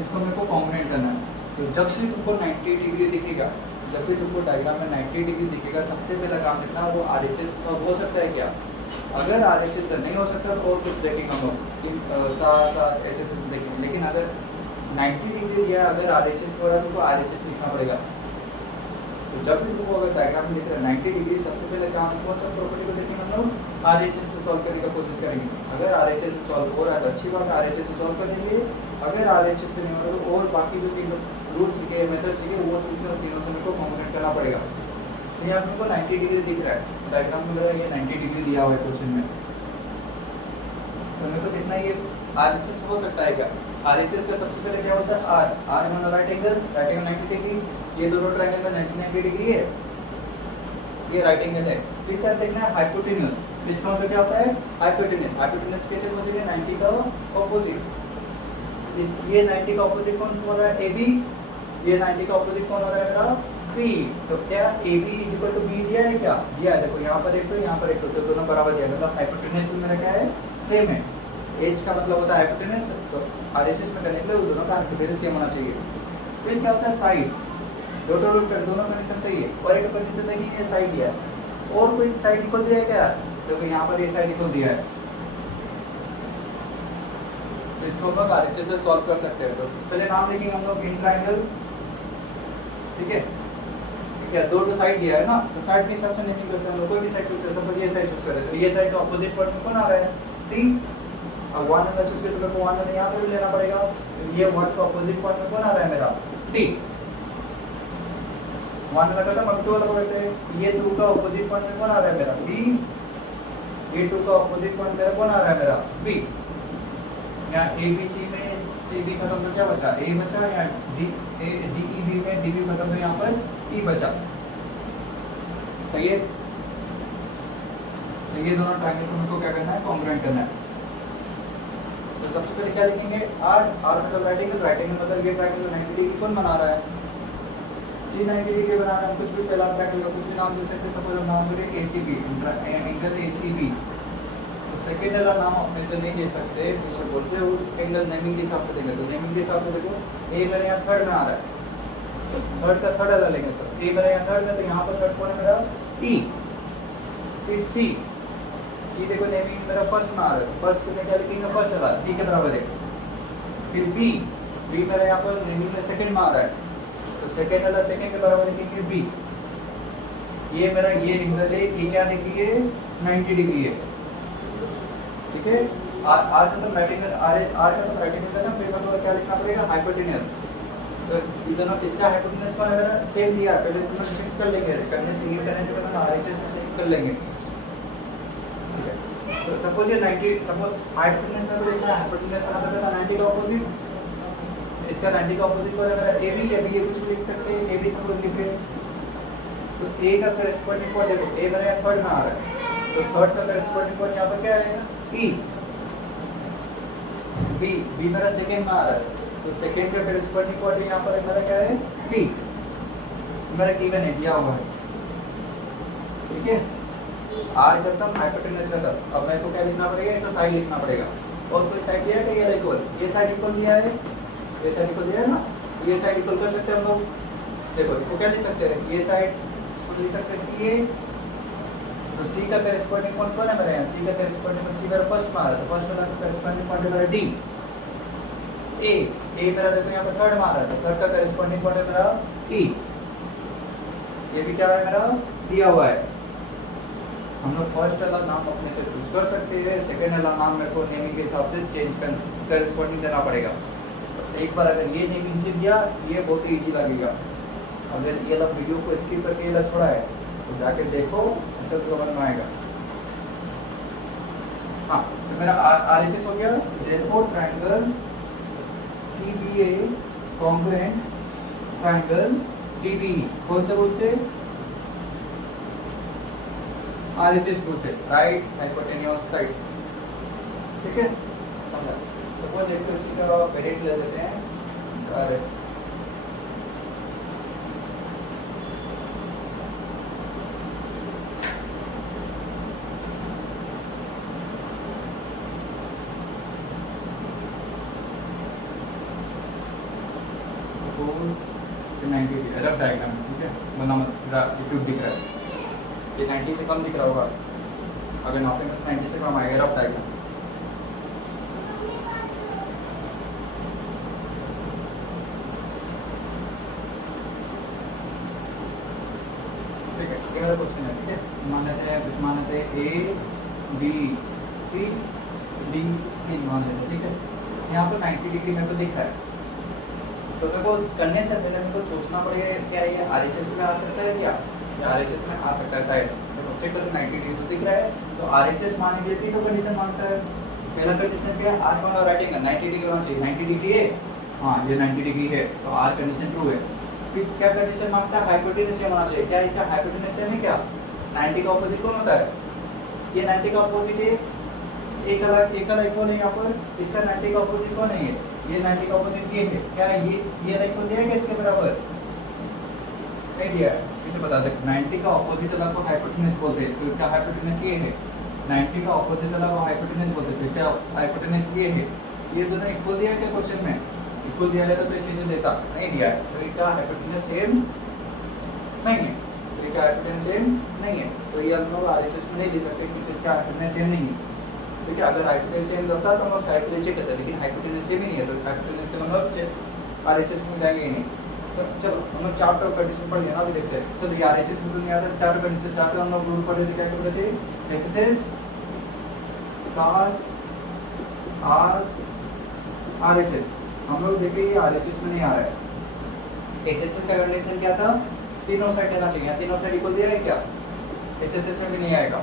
इसको मेरे को कॉम्बिनेट करना है। तो जब भी तुमको 90 डिग्री दिखेगा, जब भी तुमको डायग्राम में 90 डिग्री दिखेगा, सबसे पहला काम देखना वो आरएचएस हो सकता है क्या। अगर आरएचएस नहीं हो सकता तो और कुछ देखेंगे हम लोग, साथ ऐसे देखेंगे। लेकिन अगर 90 डिग्री दिया, अगर आरएचएस हो रहा है तो आरएचएस लिखना पड़ेगा। तो जब भी तुमको अगर डायग्राम में दिख रहा है 90 डिग्री, सबसे पहले काम कौन सा प्रॉपर्टी को देखेंगे हम लोग, आरएचएस से सॉल्व करने का कोशिश करेंगे। अगर आरएचएस से सॉल्व हो रहा है तो अच्छी बात है, आरएचएस से सॉल्व कर लेंगे। अगर आरएचएस से नहीं हो रहा तो और बाकी जो तीन रूल सीखे, मेथड सीखे, वो तीनों से मेरे को कॉम्बिनेट करना पड़ेगा। तो यहाँ मेरे को 90 डिग्री दिख रहा है डायग्राम में, ये 90 डिग्री दिया हुआ है क्वेश्चन में, तो मेरे को कितना ये आरएचएस हो सकता है क्या। आरएचएस का सबसे पहले क्या होता है आर, आर मतलब राइट एंगल 90 डिग्री, ये दोनों ट्रायंगल में 90 डिग्री है, ये राइट एंगल है। फिर क्या देखना है हाइपोटेन्यूज, इसका मतलब क्या होता है हाइपोटेन्यूज। हाइपोटेन्यूज कैसे पहुंचेंगे 90 का ऑपोजिट, इस ये 90 का ऑपोजिट कौन हो रहा है AB, ये 90 का ऑपोजिट कौन हो रहा है मेरा बी, तो क्या A B equal to B दिया है क्या? दिया है। देखो यहाँ पर एक तो यहाँ पर एक तो दोनों बराबर दिया, मतलब हाइपोटेनस मेरा क्या है? सेम है। एच का मतलब होता है हाइपोटेनस, तो आरएचएस में करने के लिए वो दोनों का हाइपोटेनस सेम होना चाहिए। फिर क्या होता है? साइड, दोनों कंडीशन सही है। और एक कंडीशन देखिए, ये साइड दिया है और कोई साइड इक्वल दिया है क्या? देखो यहाँ पर ये साइड इक्वल दिया है, तो इसको हम लोग आरएचएस से सॉल्व कर सकते हैं। तो पहले नाम लिखेंगे हम लोग इन ट्रायंगल, ठीक है? क्या दो साइड दिया है ना, तो साइड के हिसाब से नेमिंग करते हैं हम लोग। कोई भी साइड चूज करें, सपोज ये साइड चूज करें, तो ये साइड का ऑपोजिट पॉइंट में कौन आ रहा है? सी। अब 1 वाला चूज करें तो मेरे को 1 वाला यहाँ पे भी लेना पड़ेगा, तो ये 1 का ऑपोजिट पॉइंट में कौन आ रहा है मेरा? डी। 1 वाला खत्म, अब 2 वाला पढ़ते हैं। ये 2 का ऑपोजिट पॉइंट में कौन आ रहा है मेरा? बी। ये 2 का ऑपोजिट पॉइंट मेरा कौन आ रहा है मेरा? बी। यहाँ ए बी सी में सी बी खत्म तो क्या बचा? ए बचा। या D A D E B में डी बी खत्म तो यहाँ पर ई बचा। सही है? तो ये दोनों ट्रायंगल को हमको क्या करना है? कॉन्ग्रुएंट करना है। तो सबसे पहले क्या लिखेंगे? आर। आर मतलब राइट एंगल, राइट एंगल मतलब ये ट्रायंगल 90 डिग्री कौन बना रहा है? सी 90 डिग्री बना रहा है। कुछ भी पहला ट्रायंगल का कुछ भी नाम दे सकते हैं। सपोज हम नाम करें एसीबी, एंगल एसीबी। तो सेकंड वाला नाम अपने से नहीं दे सकते, पीछे बोलते हो एंगल नेमिंग के हिसाब से देंगे। तो नेमिंग के हिसाब से देखो, ए मेरे यहाँ थर्ड में आ रहा है, तो थर्ड का थर्ड वाला लेंगे। तो ए मेरे यहाँ थर्ड में, तो यहाँ पर थर्ड कौन है मेरा? टी। फिर सी, सी देखो नेमिंग मेरा फर्स्ट में आ रहा है, फर्स्ट में क्या लिखेंगे? फर्स्ट वाला टी के बराबर है। फिर बी, बी मेरा यहाँ पर नेमिंग में सेकंड में आ रहा है, तो सेकंड वाला सेकंड के बराबर लिखेंगे बी। ये मेरा ये एंगल है, ये क्या लिखिए? 90 डिग्री है, ठीक है? आर का तो राइट एंगल, आर का तो राइट एंगल है ना, फिर मतलब क्या लिखना पड़ेगा? हाइपोटेनस। तो इधर इसका हाइपोटेनस कौन है मेरा? सेम दिया, पहले तो हम चेक कर लेंगे, करने से ये करने से पहले आरएचएस में चेक कर लेंगे, ठीक है? तो सपोज ये 90, सपोज हाइपोटेनस में देखना है, हाइपोटेनस का मतलब था 90 का ऑपोजिट, इसका 90 का ऑपोजिट कौन है मेरा? ए बी। ए बी ये कुछ भी लिख सकते हैं, ए बी सपोज लिखे, तो ए का करेस्पॉन्डिंग पॉइंट देखो, ए मेरा यहाँ थर्ड में आ रहा है, तो थर्ड का करेस्पॉन्डिंग पॉइंट यहाँ पर क्या आएगा? ई। बी, बी मेरा सेकंड में आ रहा है, तो सेकंड का करेस्पॉन्डिंग पॉइंट यहाँ पर मेरा क्या है? बी। मेरा गिवन है, दिया हुआ है, ठीक है? आर खत्म, हाइपोटेनस खत्म। अब मेरे को क्या लिखना पड़ेगा? एक तो साइड लिखना पड़ेगा। और कोई साइड दिया है क्या? ये इक्वल, ये साइड इक्वल दिया है, ये साइड इक्वल दिया है ना, ये साइड इक्वल कर सकते हैं हम लोग। देखो इसको क्या लिख सकते हैं? ये साइड लिख सकते हैं सी ए, तो सी का करेस्पॉन्डिंग पॉइंट कौन है मेरे यहाँ? सी का करेस्पॉन्डिंग पॉइंट, सी मेरा फर्स्ट में आ रहा है, तो फर्स्ट वाला का करेस्पॉन्डिंग पॉइंट है मेरा डी। ए, ए मेरा देखो यहाँ पर थर्ड में आ रहा है, तो थर्ड का करेस्पॉन्डिंग पॉइंट है मेरा ई। ये भी क्या है मेरा? दिया हुआ है। हम लोग फर्स्ट वाला नाम अपने से चूज कर सकते हैं, सेकंड वाला नाम मेरे को नेमिंग के हिसाब से चेंज कर करेस्पॉन्डिंग देना पड़ेगा। तो एक बार अगर ये नेमिंग से दिया, ये बहुत ही ईजी लगेगा। अगर ये वाला वीडियो को स्किप करके ये छोड़ा है तो जाके देखो, अच्छा से समझ में आएगा। हाँ, तो मेरा आरएचएस हो गया। Therefore triangle CBA congruent triangle dB, कौन से रूल से? आरएचएस रूल से, राइट हाइपोटेन्यूज साइड, ठीक है? समझा? सपोज देखो इसी का पेरेंट ले लेते हैं, अरे रफ डायग्राम, ठीक है? बना मत क्यूब दिख रहा है, ये 90 से कम दिख रहा होगा, अगर नापेंगे तो 90 से कम आएगा। रफ डायग्राम, ठीक है? ये वाला क्वेश्चन है, ठीक है? मान लेते हैं, कुछ मान लेते हैं ए बी सी डी, मान लेते हैं, ठीक है? यहाँ पर 90 डिग्री मेरे को दिख रहा है, तो मेरे को करने से पहले मेरे को सोचना पड़ेगा क्या ये आरएचएस में आ सकता है क्या? आरएचएस में आ सकता है शायद। तो चेक करो 90 डिग्री तो दिख रहा है, तो आरएचएस मान के तीनों कंडीशन मांगता है। पहला कंडीशन क्या है? आर का राइट एंगल 90 डिग्री होना चाहिए। 90 डिग्री है, हाँ ये 90 डिग्री है, तो आर कंडीशन ट्रू है। फिर क्या कंडीशन मांगता है? हाइपोटेनस सेम होना चाहिए। क्या इसका हाइपोटेनस सेम है क्या? 90 का ऑपोजिट कौन होता है? ये 90 का ऑपोजिट है, एक अलग इक्वल है यहाँ पर, इसका 90 का ऑपोजिट कौन है? ये 90 का ऑपोजिट ये है। क्या ये इक्वल दिया है क्या इसके बराबर? नहीं दिया है, इसे बता दे 90 का ऑपोजिट अलग को हाइपोटेनस बोलते हैं, तो इसका हाइपोटेनस ये है। 90 का ऑपोजिट अलग को हाइपोटेनस बोलते हैं, तो इसका हाइपोटेनस ये है। ये दोनों इक्वल दिया है क्या क्वेश्चन में? इक्वल दिया रहता तो ये चीजें देता, नहीं दिया है, तो इसका हाइपोटेनस सेम नहीं है, तो इसका हाइपोटेनस सेम नहीं है, तो ये हम लोग आरएचएस में नहीं दे सकते क्योंकि इसका हाइपोटेनस सेम नहीं है। ठीक है, अगर हाइपोटेनस सेम होता तो हम लोग साइड पे चेक करते, लेकिन हाइपोटेनस सेम ही नहीं है, तो हाइपोटेनस के मतलब आरएचएस में जाएंगे ही नहीं। तो चलो हम लोग चार्ट ऑफ कंडीशन पढ़ लिया ना, अभी देखते हैं। तो ये आरएचएस में नहीं आता, चार्ट ऑफ कंडीशन, चार्ट हम लोग रूल पढ़ रहे थे, क्या कर रहे थे? एसएसएस सास आस आरएचएस, हम लोग देखे ये आरएचएस में नहीं आ रहा है। एसएसएस का कंडीशन क्या था? तीनों साइड देना चाहिए, तीनों साइड इक्वल दिया है क्या? एसएसएस में भी नहीं आएगा।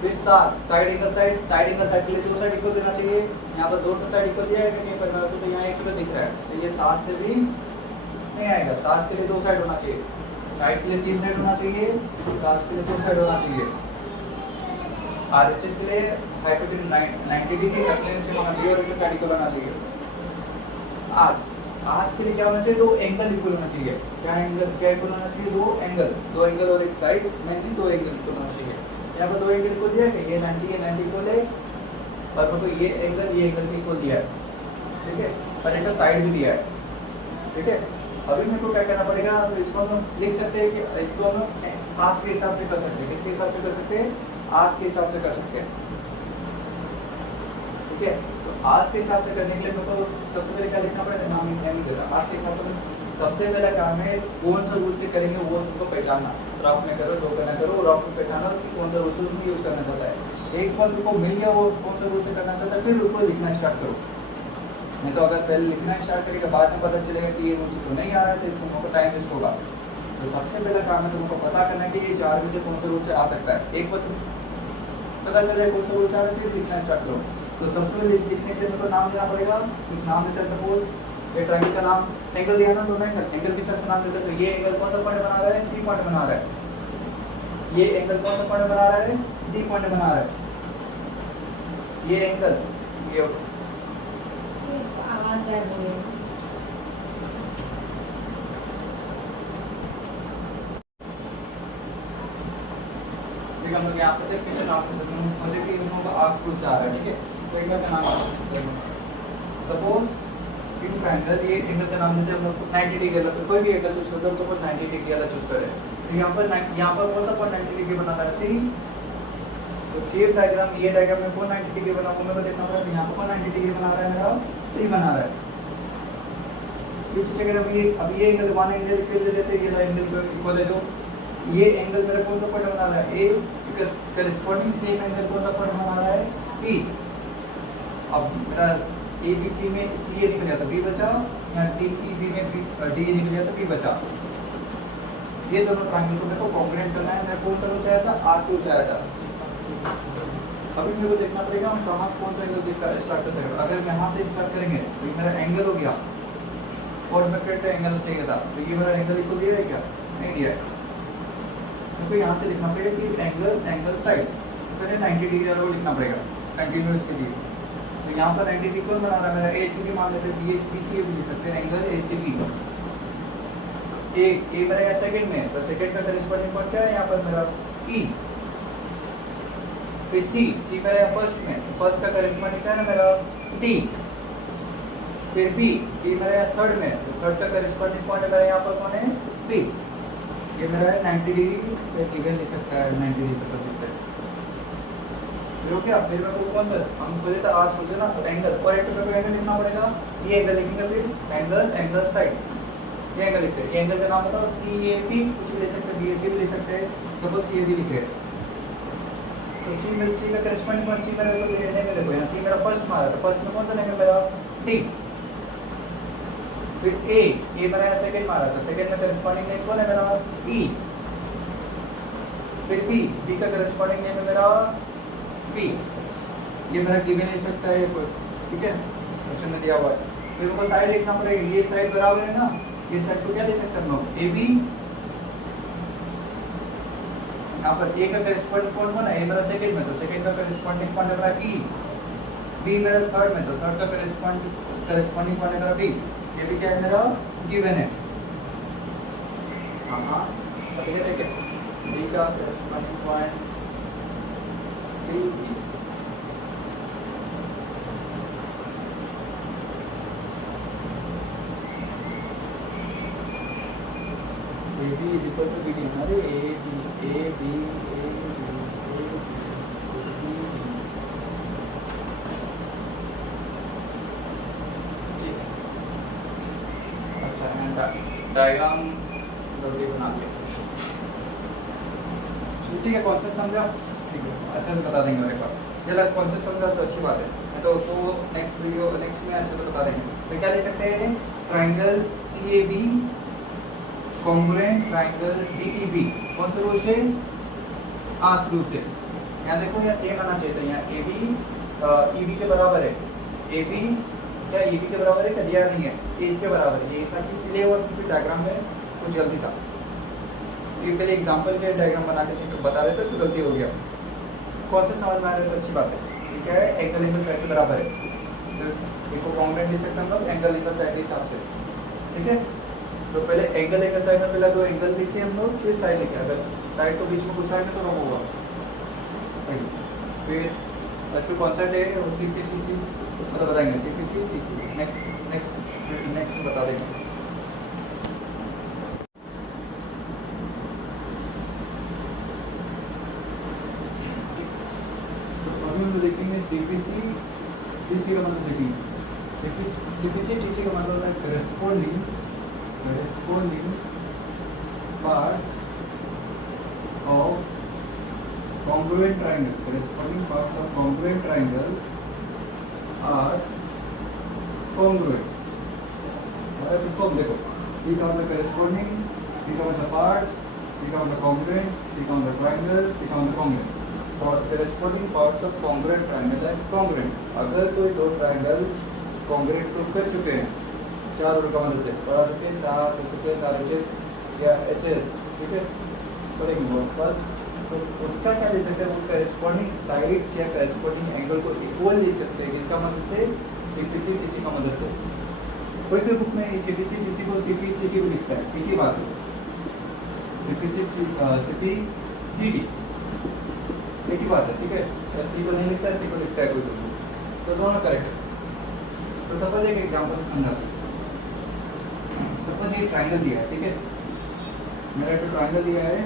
फिर साइड एंगल साइड के लिए दोनों साइड इक्वल देना चाहिए, यहाँ पर दोनों साइड इक्वल दिया है कि नहीं पता, तो यहाँ एक तो दिख रहा है, तो ये सास से भी नहीं आएगा। सास के लिए दो साइड होना चाहिए, साइड के लिए तीन साइड होना चाहिए, सास के लिए दो साइड होना चाहिए। आरएचएस के लिए हाइपोटेनस 90 डिग्री हाइपोटेनस होना चाहिए और इनके साइड इक्वल होना चाहिए। आस के लिए क्या होना चाहिए? दो एंगल इक्वल होना चाहिए। क्या इक्वल होना चाहिए? दो एंगल और एक साइड में दो एंगल इक्वल होना चाहिए। यहाँ पर दो एंगल इक्वल दिया है, ये 90 इक्वल है, और मेरे को ये एंगल इक्वल दिया है, ठीक है, और एक साइड भी दिया है, ठीक है। अभी मेरे को क्या करना पड़ेगा? तो इसको हम लिख सकते हैं कि इसको हम आस के हिसाब से कर सकते हैं। किसके हिसाब से कर सकते हैं? आस के हिसाब से कर सकते हैं, ठीक है। तो आस के हिसाब से करने के लिए मेरे को सबसे पहले क्या लिखना पड़ेगा? नाम नहीं देगा। आस के हिसाब से सबसे पहला काम है कौन सा रूल से करेंगे वो उनको पहचानना। रफ में करो, जो करना करो, रफ में पहचाना कि कौन सा रूल से तुम यूज करना चाहता है। एक बार तुमको मिल गया वो कौन सा रूल से करना चाहता है, फिर उसको लिखना स्टार्ट करो। नहीं तो अगर पहले लिखना स्टार्ट करेगा, बाद में पता चलेगा कि ये रूल से तो नहीं आ रहा है, तो तुमको टाइम वेस्ट होगा। तो सबसे पहला काम है तुमको पता करना है कि ये 4 में से कौन सा रूल से आ सकता है। एक बार पता चले कौन सा रूल से आ रहा है, फिर लिखना स्टार्ट करो। तो सबसे पहले लिखने के लिए मेरे को नाम देना पड़ेगा। कुछ नाम देता है, सपोज ये ट्रायंगल का नाम एंगल दिया ना, दोनों एंगल के साथ नाम देता है। तो ये एंगल कौन सा पॉइंट बना रहा है? सी पॉइंट बना रहा है। ये एंगल कौन सा पॉइंट बना रहा है? डी पॉइंट बना रहा है। ये एंगल ये आवाज बैठ रही है। ठीक है, हम लोग यहाँ पे देख किसे नाम देते हैं, मुझे कि इन लोगों का आर्क स्कूल से आ रहा है, ठीक है। तो एंगल का नाम सपोज इन ट्रायंगल, ये एंगल का नाम देते हैं हम लोग 90 डिग्री वाला, कोई भी एंगल चूज करते हैं, सपोज 90 डिग्री वाला चूज करें। तो यहाँ पर कौन सा पॉइंट 90 डिग्री बनाना है? सी। तो सेम डायग्राम, ये डायग्राम में कौन 90 डिग्री बनाऊंगा मेरे को देखना पड़ेगा। तो यहाँ पर कौन 90 डिग्री बना रहा है? मेरा 3 बना रहा है। पीछे अगर अब ये एंगल 1 एंगल के लिए लेते हैं, ये एंगल इक्वल है, जो ये एंगल मेरा कौन सा पॉइंट बना रहा है? ए। करस्पॉन्डिंग सेम एंगल कौन सा पॉइंट बना रहा है? बी। अब मेरा ए बी सी में सी ए निकल गया तो बी बचा, या डी ई बी में डी ए निकल गया तो बी बचा। ये दोनों ट्रायंगल को मेरे को कॉन्ग्रुएंट करना है। मैं कौन सा रूल चाहा था? आर से चाहा था। अभी मेरे को देखना पड़ेगा हम कहाँ से कौन सा एंगल स्टार्ट कर सकते हैं। अगर मैं यहाँ से स्टार्ट करेंगे तो ये मेरा एंगल हो गया, और मैं फिर एंगल चाहिए था, तो ये मेरा एंगल इक्वल दिया है क्या? नहीं दिया है। मेरे को यहाँ से लिखना पड़ेगा कि एंगल साइड, फिर 90 डिग्री वाला लिखना पड़ेगा कंटिन्यूअस के लिए। तो यहाँ पर 90 डिग्री कौन बना रहा है? मेरा ए सी बी मान लेते हैं, बी सी भी लिख सकते हैं, एंगल ए सी बी। ए मेरा सेकंड में, तो सेकंड का करेस्पॉन्डिंग पॉइंट क्या है? यहाँ पर मेरा ई। फिर सी मेरा फर्स्ट में, फर्स्ट का करेस्पॉन्डिंग क्या है मेरा? डी। फिर बी मेरा थर्ड में, तो थर्ड का करेस्पॉन्डिंग पॉइंट मेरा यहाँ पर कौन है? बी। ये मेरा है 90 डिग्री, इवन लिख सकता है 90 डिग्री से लिखते हैं। फिर क्या? फिर मेरे को कौन सा हम बोले था आज सोचे ना एंगल, और एक तो एंगल लिखना पड़ेगा। ये एंगल लिखेंगे, फिर एंगल साइड, ये एंगल लिखते हैं। ये एंगल का नाम बताओ। सी ए बी कुछ भी ले सकते हैं, बी ए सी भी ले सकते हैं। सपोज सी ए बी लिख रहे हैं, तो सी का करेस्पॉन्डिंग पॉइंट सी मेरे को लेने में देखो, यहाँ सी मेरा फर्स्ट मारा था, फर्स्ट में कौन सा लेंगे मेरा? डी। फिर ए मेरा सेकंड मारा था, सेकंड में करेस्पॉन्डिंग नेम कौन है मेरा? ई। फिर बी का करेस्पॉन्डिंग नेम है मेरा बी। ये मेरा गिवन ले सकता है कुछ, ठीक है, क्वेश्चन में दिया हुआ है। फिर उनको साइड लिखना पड़ेगा, ये साइड बराबर है ना, ये साइड को क्या ले सकते हैं हम लोग? A B. यहाँ पर ए का करेस्पॉन्डिंग पॉइंट कौन है? ए मेरा सेकंड में, तो सेकंड का करेस्पॉन्डिंग पॉइंट है मेरा ई। बी मेरा थर्ड में, तो थर्ड का करेस्पॉन्डिंग पॉइंट है मेरा बी। ये भी क्या है मेरा? गिवन है। हाँ पता है क्या, डी का corresponding point D B, A B is equal to B D, अरे A B A B a diagram जल्दी बना लिया, ठीक है। कॉन्सेप्ट समझा, ठीक है, अच्छे से बता देंगे मेरे को, ये कॉन्सेप्ट समझा तो अच्छी बात है, तो नेक्स्ट वीडियो नेक्स्ट में अच्छे से बता देंगे। तो क्या ले सकते हैं, triangle C A B congruent triangle D E B, कौन से रूल से, आर्स रूल से। यहाँ देखो यहाँ सेम आना चाहिए, यहाँ ए बी ई बी के बराबर है, ए बी क्या ए बी के बराबर है, क्या दिया नहीं है, ए इसके बराबर है, ये ऐसा इसलिए और फिर डायग्राम में कुछ जल्दी था, ये पहले एग्जांपल के डायग्राम बना के बता रहे थे तो गलती हो गया। कौन से समझ में आ रहे तो अच्छी बात है, ठीक है। एंगल एंगल साइड के बराबर है, तो इसको कॉन्ग्रुएंट लिख सकते हैं हम लोग एंगल एंगल साइड के हिसाब से, ठीक है। तो पहले एंगल एंगल साइड में पहले दो एंगल लिखे हम लोग, फिर साइड लिखे, अगर साइड तो बीच में कुछ साइड में तो रॉन्ग होगा, फिर कौन सा है वो सी पी सी पी मतलब बताएंगे, C P C P C, next next next बता देंगे। तो देखेंगे सीपीसी टीसी का मतलब देखेंगे, सीपीसी टीसी का मतलब है corresponding parts of congruent triangle, corresponding parts of congruent triangle are congruent। और इसको देखो, सी का मतलब corresponding, सी का मतलब parts, सी का मतलब congruent, सी का मतलब triangle, सी का मतलब congruent। और corresponding parts of congruent triangle है congruent। अगर कोई दो ट्रायंगल congruent प्रूव कर चुके हैं चार रूल का मतलब है, और के साथ एसएस आरएचएस या एचएस, ठीक है, पढ़ेंगे बस। तो उसका क्या ले सकते हैं, वो करेस्पॉन्डिंग साइड्स या करेस्पॉन्डिंग एंगल को इक्वल ले सकते हैं, जिसका मदद से सीपीसी टीसी का मदद से। कोई भी बुक में सीपीसी टीसी को सीपीसी की लिखता है, एक ही बात है, सीपीसी सीपी सीडी एक ही बात है, ठीक है। सी को नहीं लिखता है, सी को लिखता है कोई, तो दोनों करेक्ट। तो सपोज एक एग्जांपल समझाते हैं, सपोज ये ट्रायंगल दिया है, ठीक है, मेरा तो ट्रायंगल दिया है,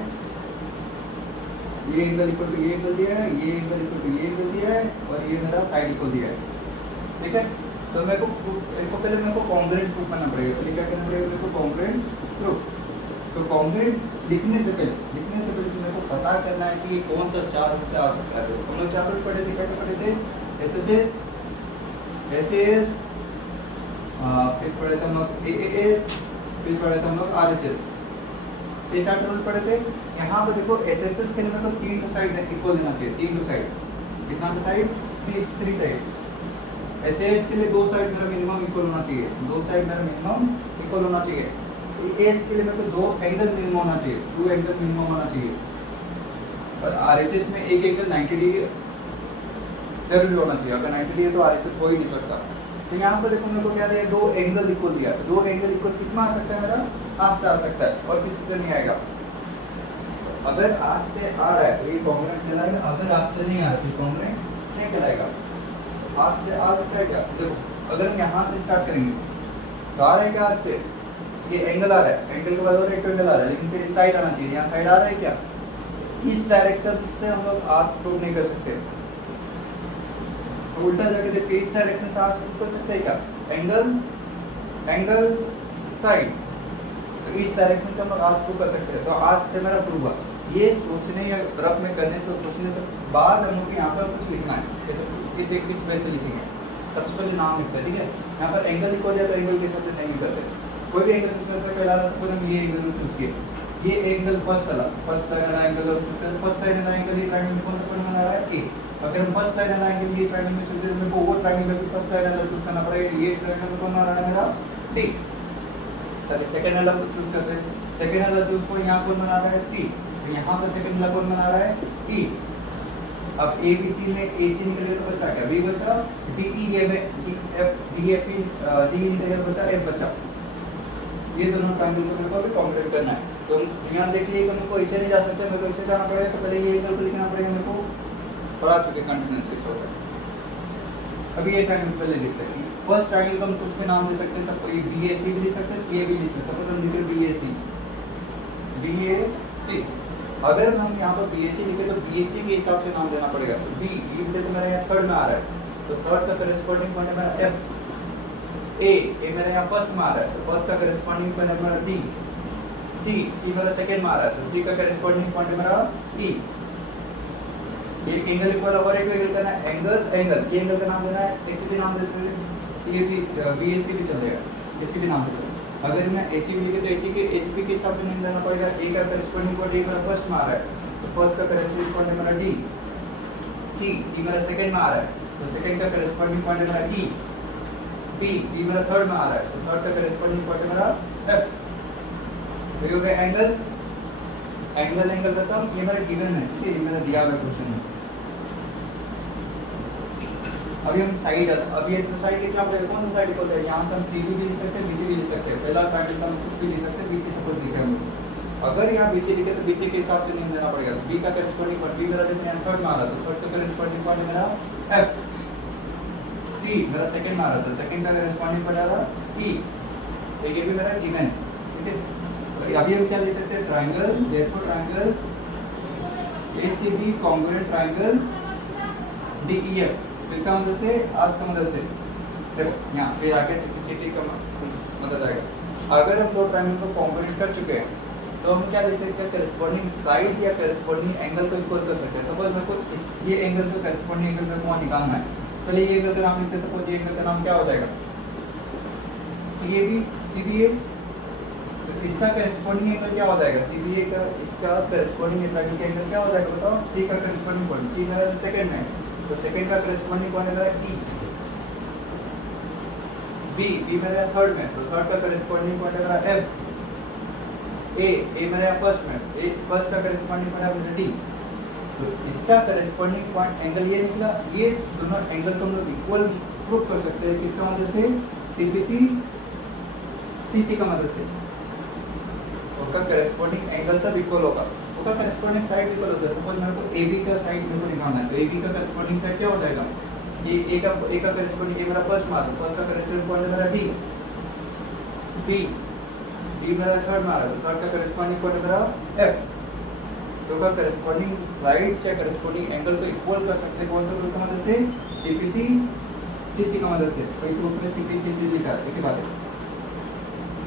ये एंगल इक्वल टू ये एंगल दिया है, ये एंगल इक्वल टू ये एंगल दिया है, और ये मेरा साइड इक्वल दिया है, ठीक है। तो मेरे को पहले मेरे को कॉन्ग्रुएंट प्रूफ करना पड़ेगा, तो क्या करना पड़ेगा मेरे को, कॉन्ग्रुएंट प्रूफ। तो कॉन्ग्रुएंट लिखने से पहले तो मेरे को पता करना है कि कौन सा चार रूप से आ सकता है। तो हम लोग चार रूप पढ़े थे, क्या पढ़े थे, एसएस, फिर पढ़े थे हम लोग एएस, फिर पढ़े थे हम लोग आरएचएस, ये चार रूल पढ़े थे। यहाँ पर देखो एसएसएस के लिए मतलब तीन साइड इक्वल देना चाहिए, तीन साइड, कितना साइड, थ्री साइड्स। एसएस के लिए दो साइड मेरा मिनिमम इक्वल होना चाहिए, दो साइड मेरा मिनिमम इक्वल होना चाहिए। एस के लिए मेरे को दो एंगल मिनिमम होना चाहिए, दो एंगल मिनिमम होना चाहिए। और आरएचएस में एक एंगल 90 डिग्री जरूर होना चाहिए, अगर 90 डिग्री है तो आरएचएस हो ही नहीं सकता। तो यहाँ पर देखो मेरे को क्या दिया, दो एंगल इक्वल दिया, तो दो एंगल इक्वल किस में आ सकता है, मेरा हाथ से आ सकता है और किसी से नहीं आएगा। अगर हाथ से आ रहा है तो ये कॉन्ग्रुएंट कहलाएगा, अगर हाथ से नहीं आ रहा तो कॉन्ग्रुएंट नहीं कहलाएगा। हाथ से आ सकता है क्या, देखो अगर हम यहाँ से स्टार्ट करेंगे तो आ रहा है क्या, हाथ से ये एंगल आ रहा है, एंगल के बाद और एक एंगल आ रहा है, लेकिन फिर साइड आना चाहिए, यहाँ साइड आ रहा है क्या, इस डायरेक्शन से हम लोग हाथ प्रूव नहीं कर सकते। तो उल्टा जाके देखते इस डायरेक्शन से हाथ प्रूव कर सकते हैं क्या, एंगल साइड, तो इस डायरेक्शन से हम लोग आज को कर सकते हैं। तो आज से मेरा प्रूव हुआ, ये सोचने या रफ में करने से सोचने से बाद हम लोग यहाँ पर कुछ लिखना है, किस वे से लिखेंगे। सबसे पहले नाम लिखते हैं, ठीक है। यहाँ पर एंगल इक्वल है तो एंगल के हिसाब से नहीं करते, कोई भी एंगल चूज करते पहला सपोज हम ये एंगल को चूज किए, ये एंगल फर्स्ट लाइन वाला एंगल और फर्स्ट लाइन वाला एंगल ये ट्रायंगल में कौन सा बना रहा है, ए। अगर हम फर्स्ट लाइन वाला एंगल ये ट्रायंगल में चलते हैं तो मेरे को वो ट्रायंगल में फर्स्ट लाइन वाला चूज करना पड़ेगा, ये ट्रायंगल में कौन आ रहा है मेरा, डी। तब सेकंड वाला को चूज करते हैं, सेकंड वाला चूज को यहाँ कौन बना रहा है, सी, तो यहाँ पर सेकंड वाला कौन बना रहा है, ई। अब ए बी सी में ए सी निकल गया तो बचा क्या, बी बचा, डी ई ए में डी एफ डी निकल गया तो बचा एफ बचा। ये दोनों ट्रायंगल को मेरे को अभी कॉम्प्लीट करना है। तो यहाँ देखिए कि हमको ऐसे नहीं जा सकते, मेरे को ऐसे जाना पड़ेगा, तो पहले ये एंगल को लिखना पड़ेगा मेरे को, पढ़ा चुके कंटिन्यूस स्विच होगा। अभी ये ट्रायंगल पहले लिखते हैं। फर्स्ट ट्रायंगल को हम कुछ भी नाम दे सकते हैं, सबको ये BAC भी लिख सकते हैं, CA भी लिख सकते हैं। सपोज हम लिखे BAC, अगर हम यहाँ पर BAC लिखे तो BAC के हिसाब से नाम देना पड़ेगा। तो B तो मेरा यहाँ थर्ड में आ रहा है, तो थर्ड का करेस्पॉन्डिंग पॉइंट है मेरा F। A मेरा यहाँ फर्स्ट में आ रहा है, तो फर्स्ट का करेस्पॉन्डिंग पॉइंट है मेरा D। C मेरा सेकंड में आ रहा है, तो C का करेस्पॉन्डिंग पॉइंट है मेरा E। एक एंगल इक्वल और एक एंगल करना है, एंगल ये एंगल का नाम देना है, ACB नाम देते हैं, CAB BAC भी चलेगा, ACB नाम देते हैं। अगर मैं ACB लिखे तो ACB के हिसाब से नाम देना पड़ेगा। A का करेस्पॉन्डिंग पॉइंट A मेरा फर्स्ट में आ रहा है, तो फर्स्ट का करेस्पॉन्डिंग पॉइंट है मेरा D। C मेरा सेकंड में आ रहा है, तो सेकंड का करेस्पॉन्डिंग पॉइंट है मेरा E। B मेरा थर्ड में आ रहा है, तो थर्ड का करेस्पॉन्डिंग पॉइंट है मेरा F। तो ये हो गया एंगल बताओ, ये मेरा गिवन है, ठीक है, ये मेरा दिया हुआ क्वेश्चन है। अभी हम साइड, अभी ये साइड लिखना पड़ेगा, कौन सा साइड इक्वल है, यहाँ से हम CB भी लिख सकते हैं, BC भी लिख सकते हैं। पहला ट्रायंगल का हम कुछ भी लिख सकते हैं, BC सपोज लिखे हम। अगर यहाँ BC लिखे तो BC के हिसाब से नेम देना पड़ेगा। B का करेस्पॉन्डिंग पॉइंट, B मेरा देखो यहाँ थर्ड में आ रहा है, तो थर्ड का करेस्पॉन्डिंग पॉइंट मेरा F। C मेरा सेकंड में आ रहा है, तो सेकंड का करेस्पॉन्डिंग पॉइंट आ रहा है E। तो ये भी मेरा गिवन, ठीक है। अभी हम क्या लिख सकते हैं, triangle, therefore triangle ACB congruent triangle DEF। इसका मतलब से, आज का मतलब से देखो यहाँ फिर आगे सिटी का मतलब आएगा। अगर हम दो ट्रायंगल को कॉम्पोनेंट कर चुके हैं तो हम क्या लिख सकते हैं, करेस्पॉन्डिंग साइड या करेस्पॉन्डिंग एंगल को इक्वल कर सकते हैं। सपोज मेरे को ये एंगल को करेस्पॉन्डिंग एंगल मेरे को निकालना है, चलिए ये एंगल का नाम लिखते हैं। सपोज ये एंगल का नाम क्या हो जाएगा, CBA। तो इसका करेस्पॉन्डिंग एंगल क्या हो जाएगा, CBA का, इसका करेस्पॉन्डिंग एंगल क्या हो जाएगा बताओ। C का करेस्पॉन्डिंग पॉइंट, C मेरा सेकंड में, तो सेकंड का करेस्पॉन्डिंग पॉइंट है E। B मेरा थर्ड में, तो थर्ड का करेस्पॉन्डिंग पॉइंट है मेरा F। A मेरा फर्स्ट में, फर्स्ट का करेस्पॉन्डिंग पॉइंट है मेरा D। तो इसका करेस्पॉन्डिंग पॉइंट एंगल ये निकला। ये दोनों एंगल को हम लोग इक्वल प्रूव कर सकते हैं, किसका मदद से, CBC TC का मदद से। उसका करेस्पॉन्डिंग एंगल सब इक्वल होगा, उसका करेस्पॉन्डिंग साइड इक्वल हो जाएगा। सपोज मेरे को AB का साइड मेरे को निकालना है, तो AB का करेस्पॉन्डिंग साइड क्या हो जाएगा, ये A का करेस्पॉन्डिंग, ये मेरा फर्स्ट मार्क, फर्स्ट का करेस्पॉन्डिंग पॉइंट है मेरा D मेरा थर्ड मार्क, थर्ड का करेस्पॉन्डिंग पॉइंट है मेरा F। तो का करेस्पॉन्डिंग साइड चाहे करेस्पॉन्डिंग एंगल को इक्वल कर सकते हैं, कौन सा रूल की मदद से, CPC TC की मदद से। तो इस रूप में CPC TC लिखा है, ठीक बात है।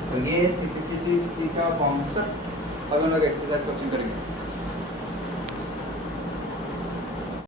तो ये CPC TC का कॉन्सेप्ट अब हम लोग एक्सरसाइज क्वेश्चन करेंगे।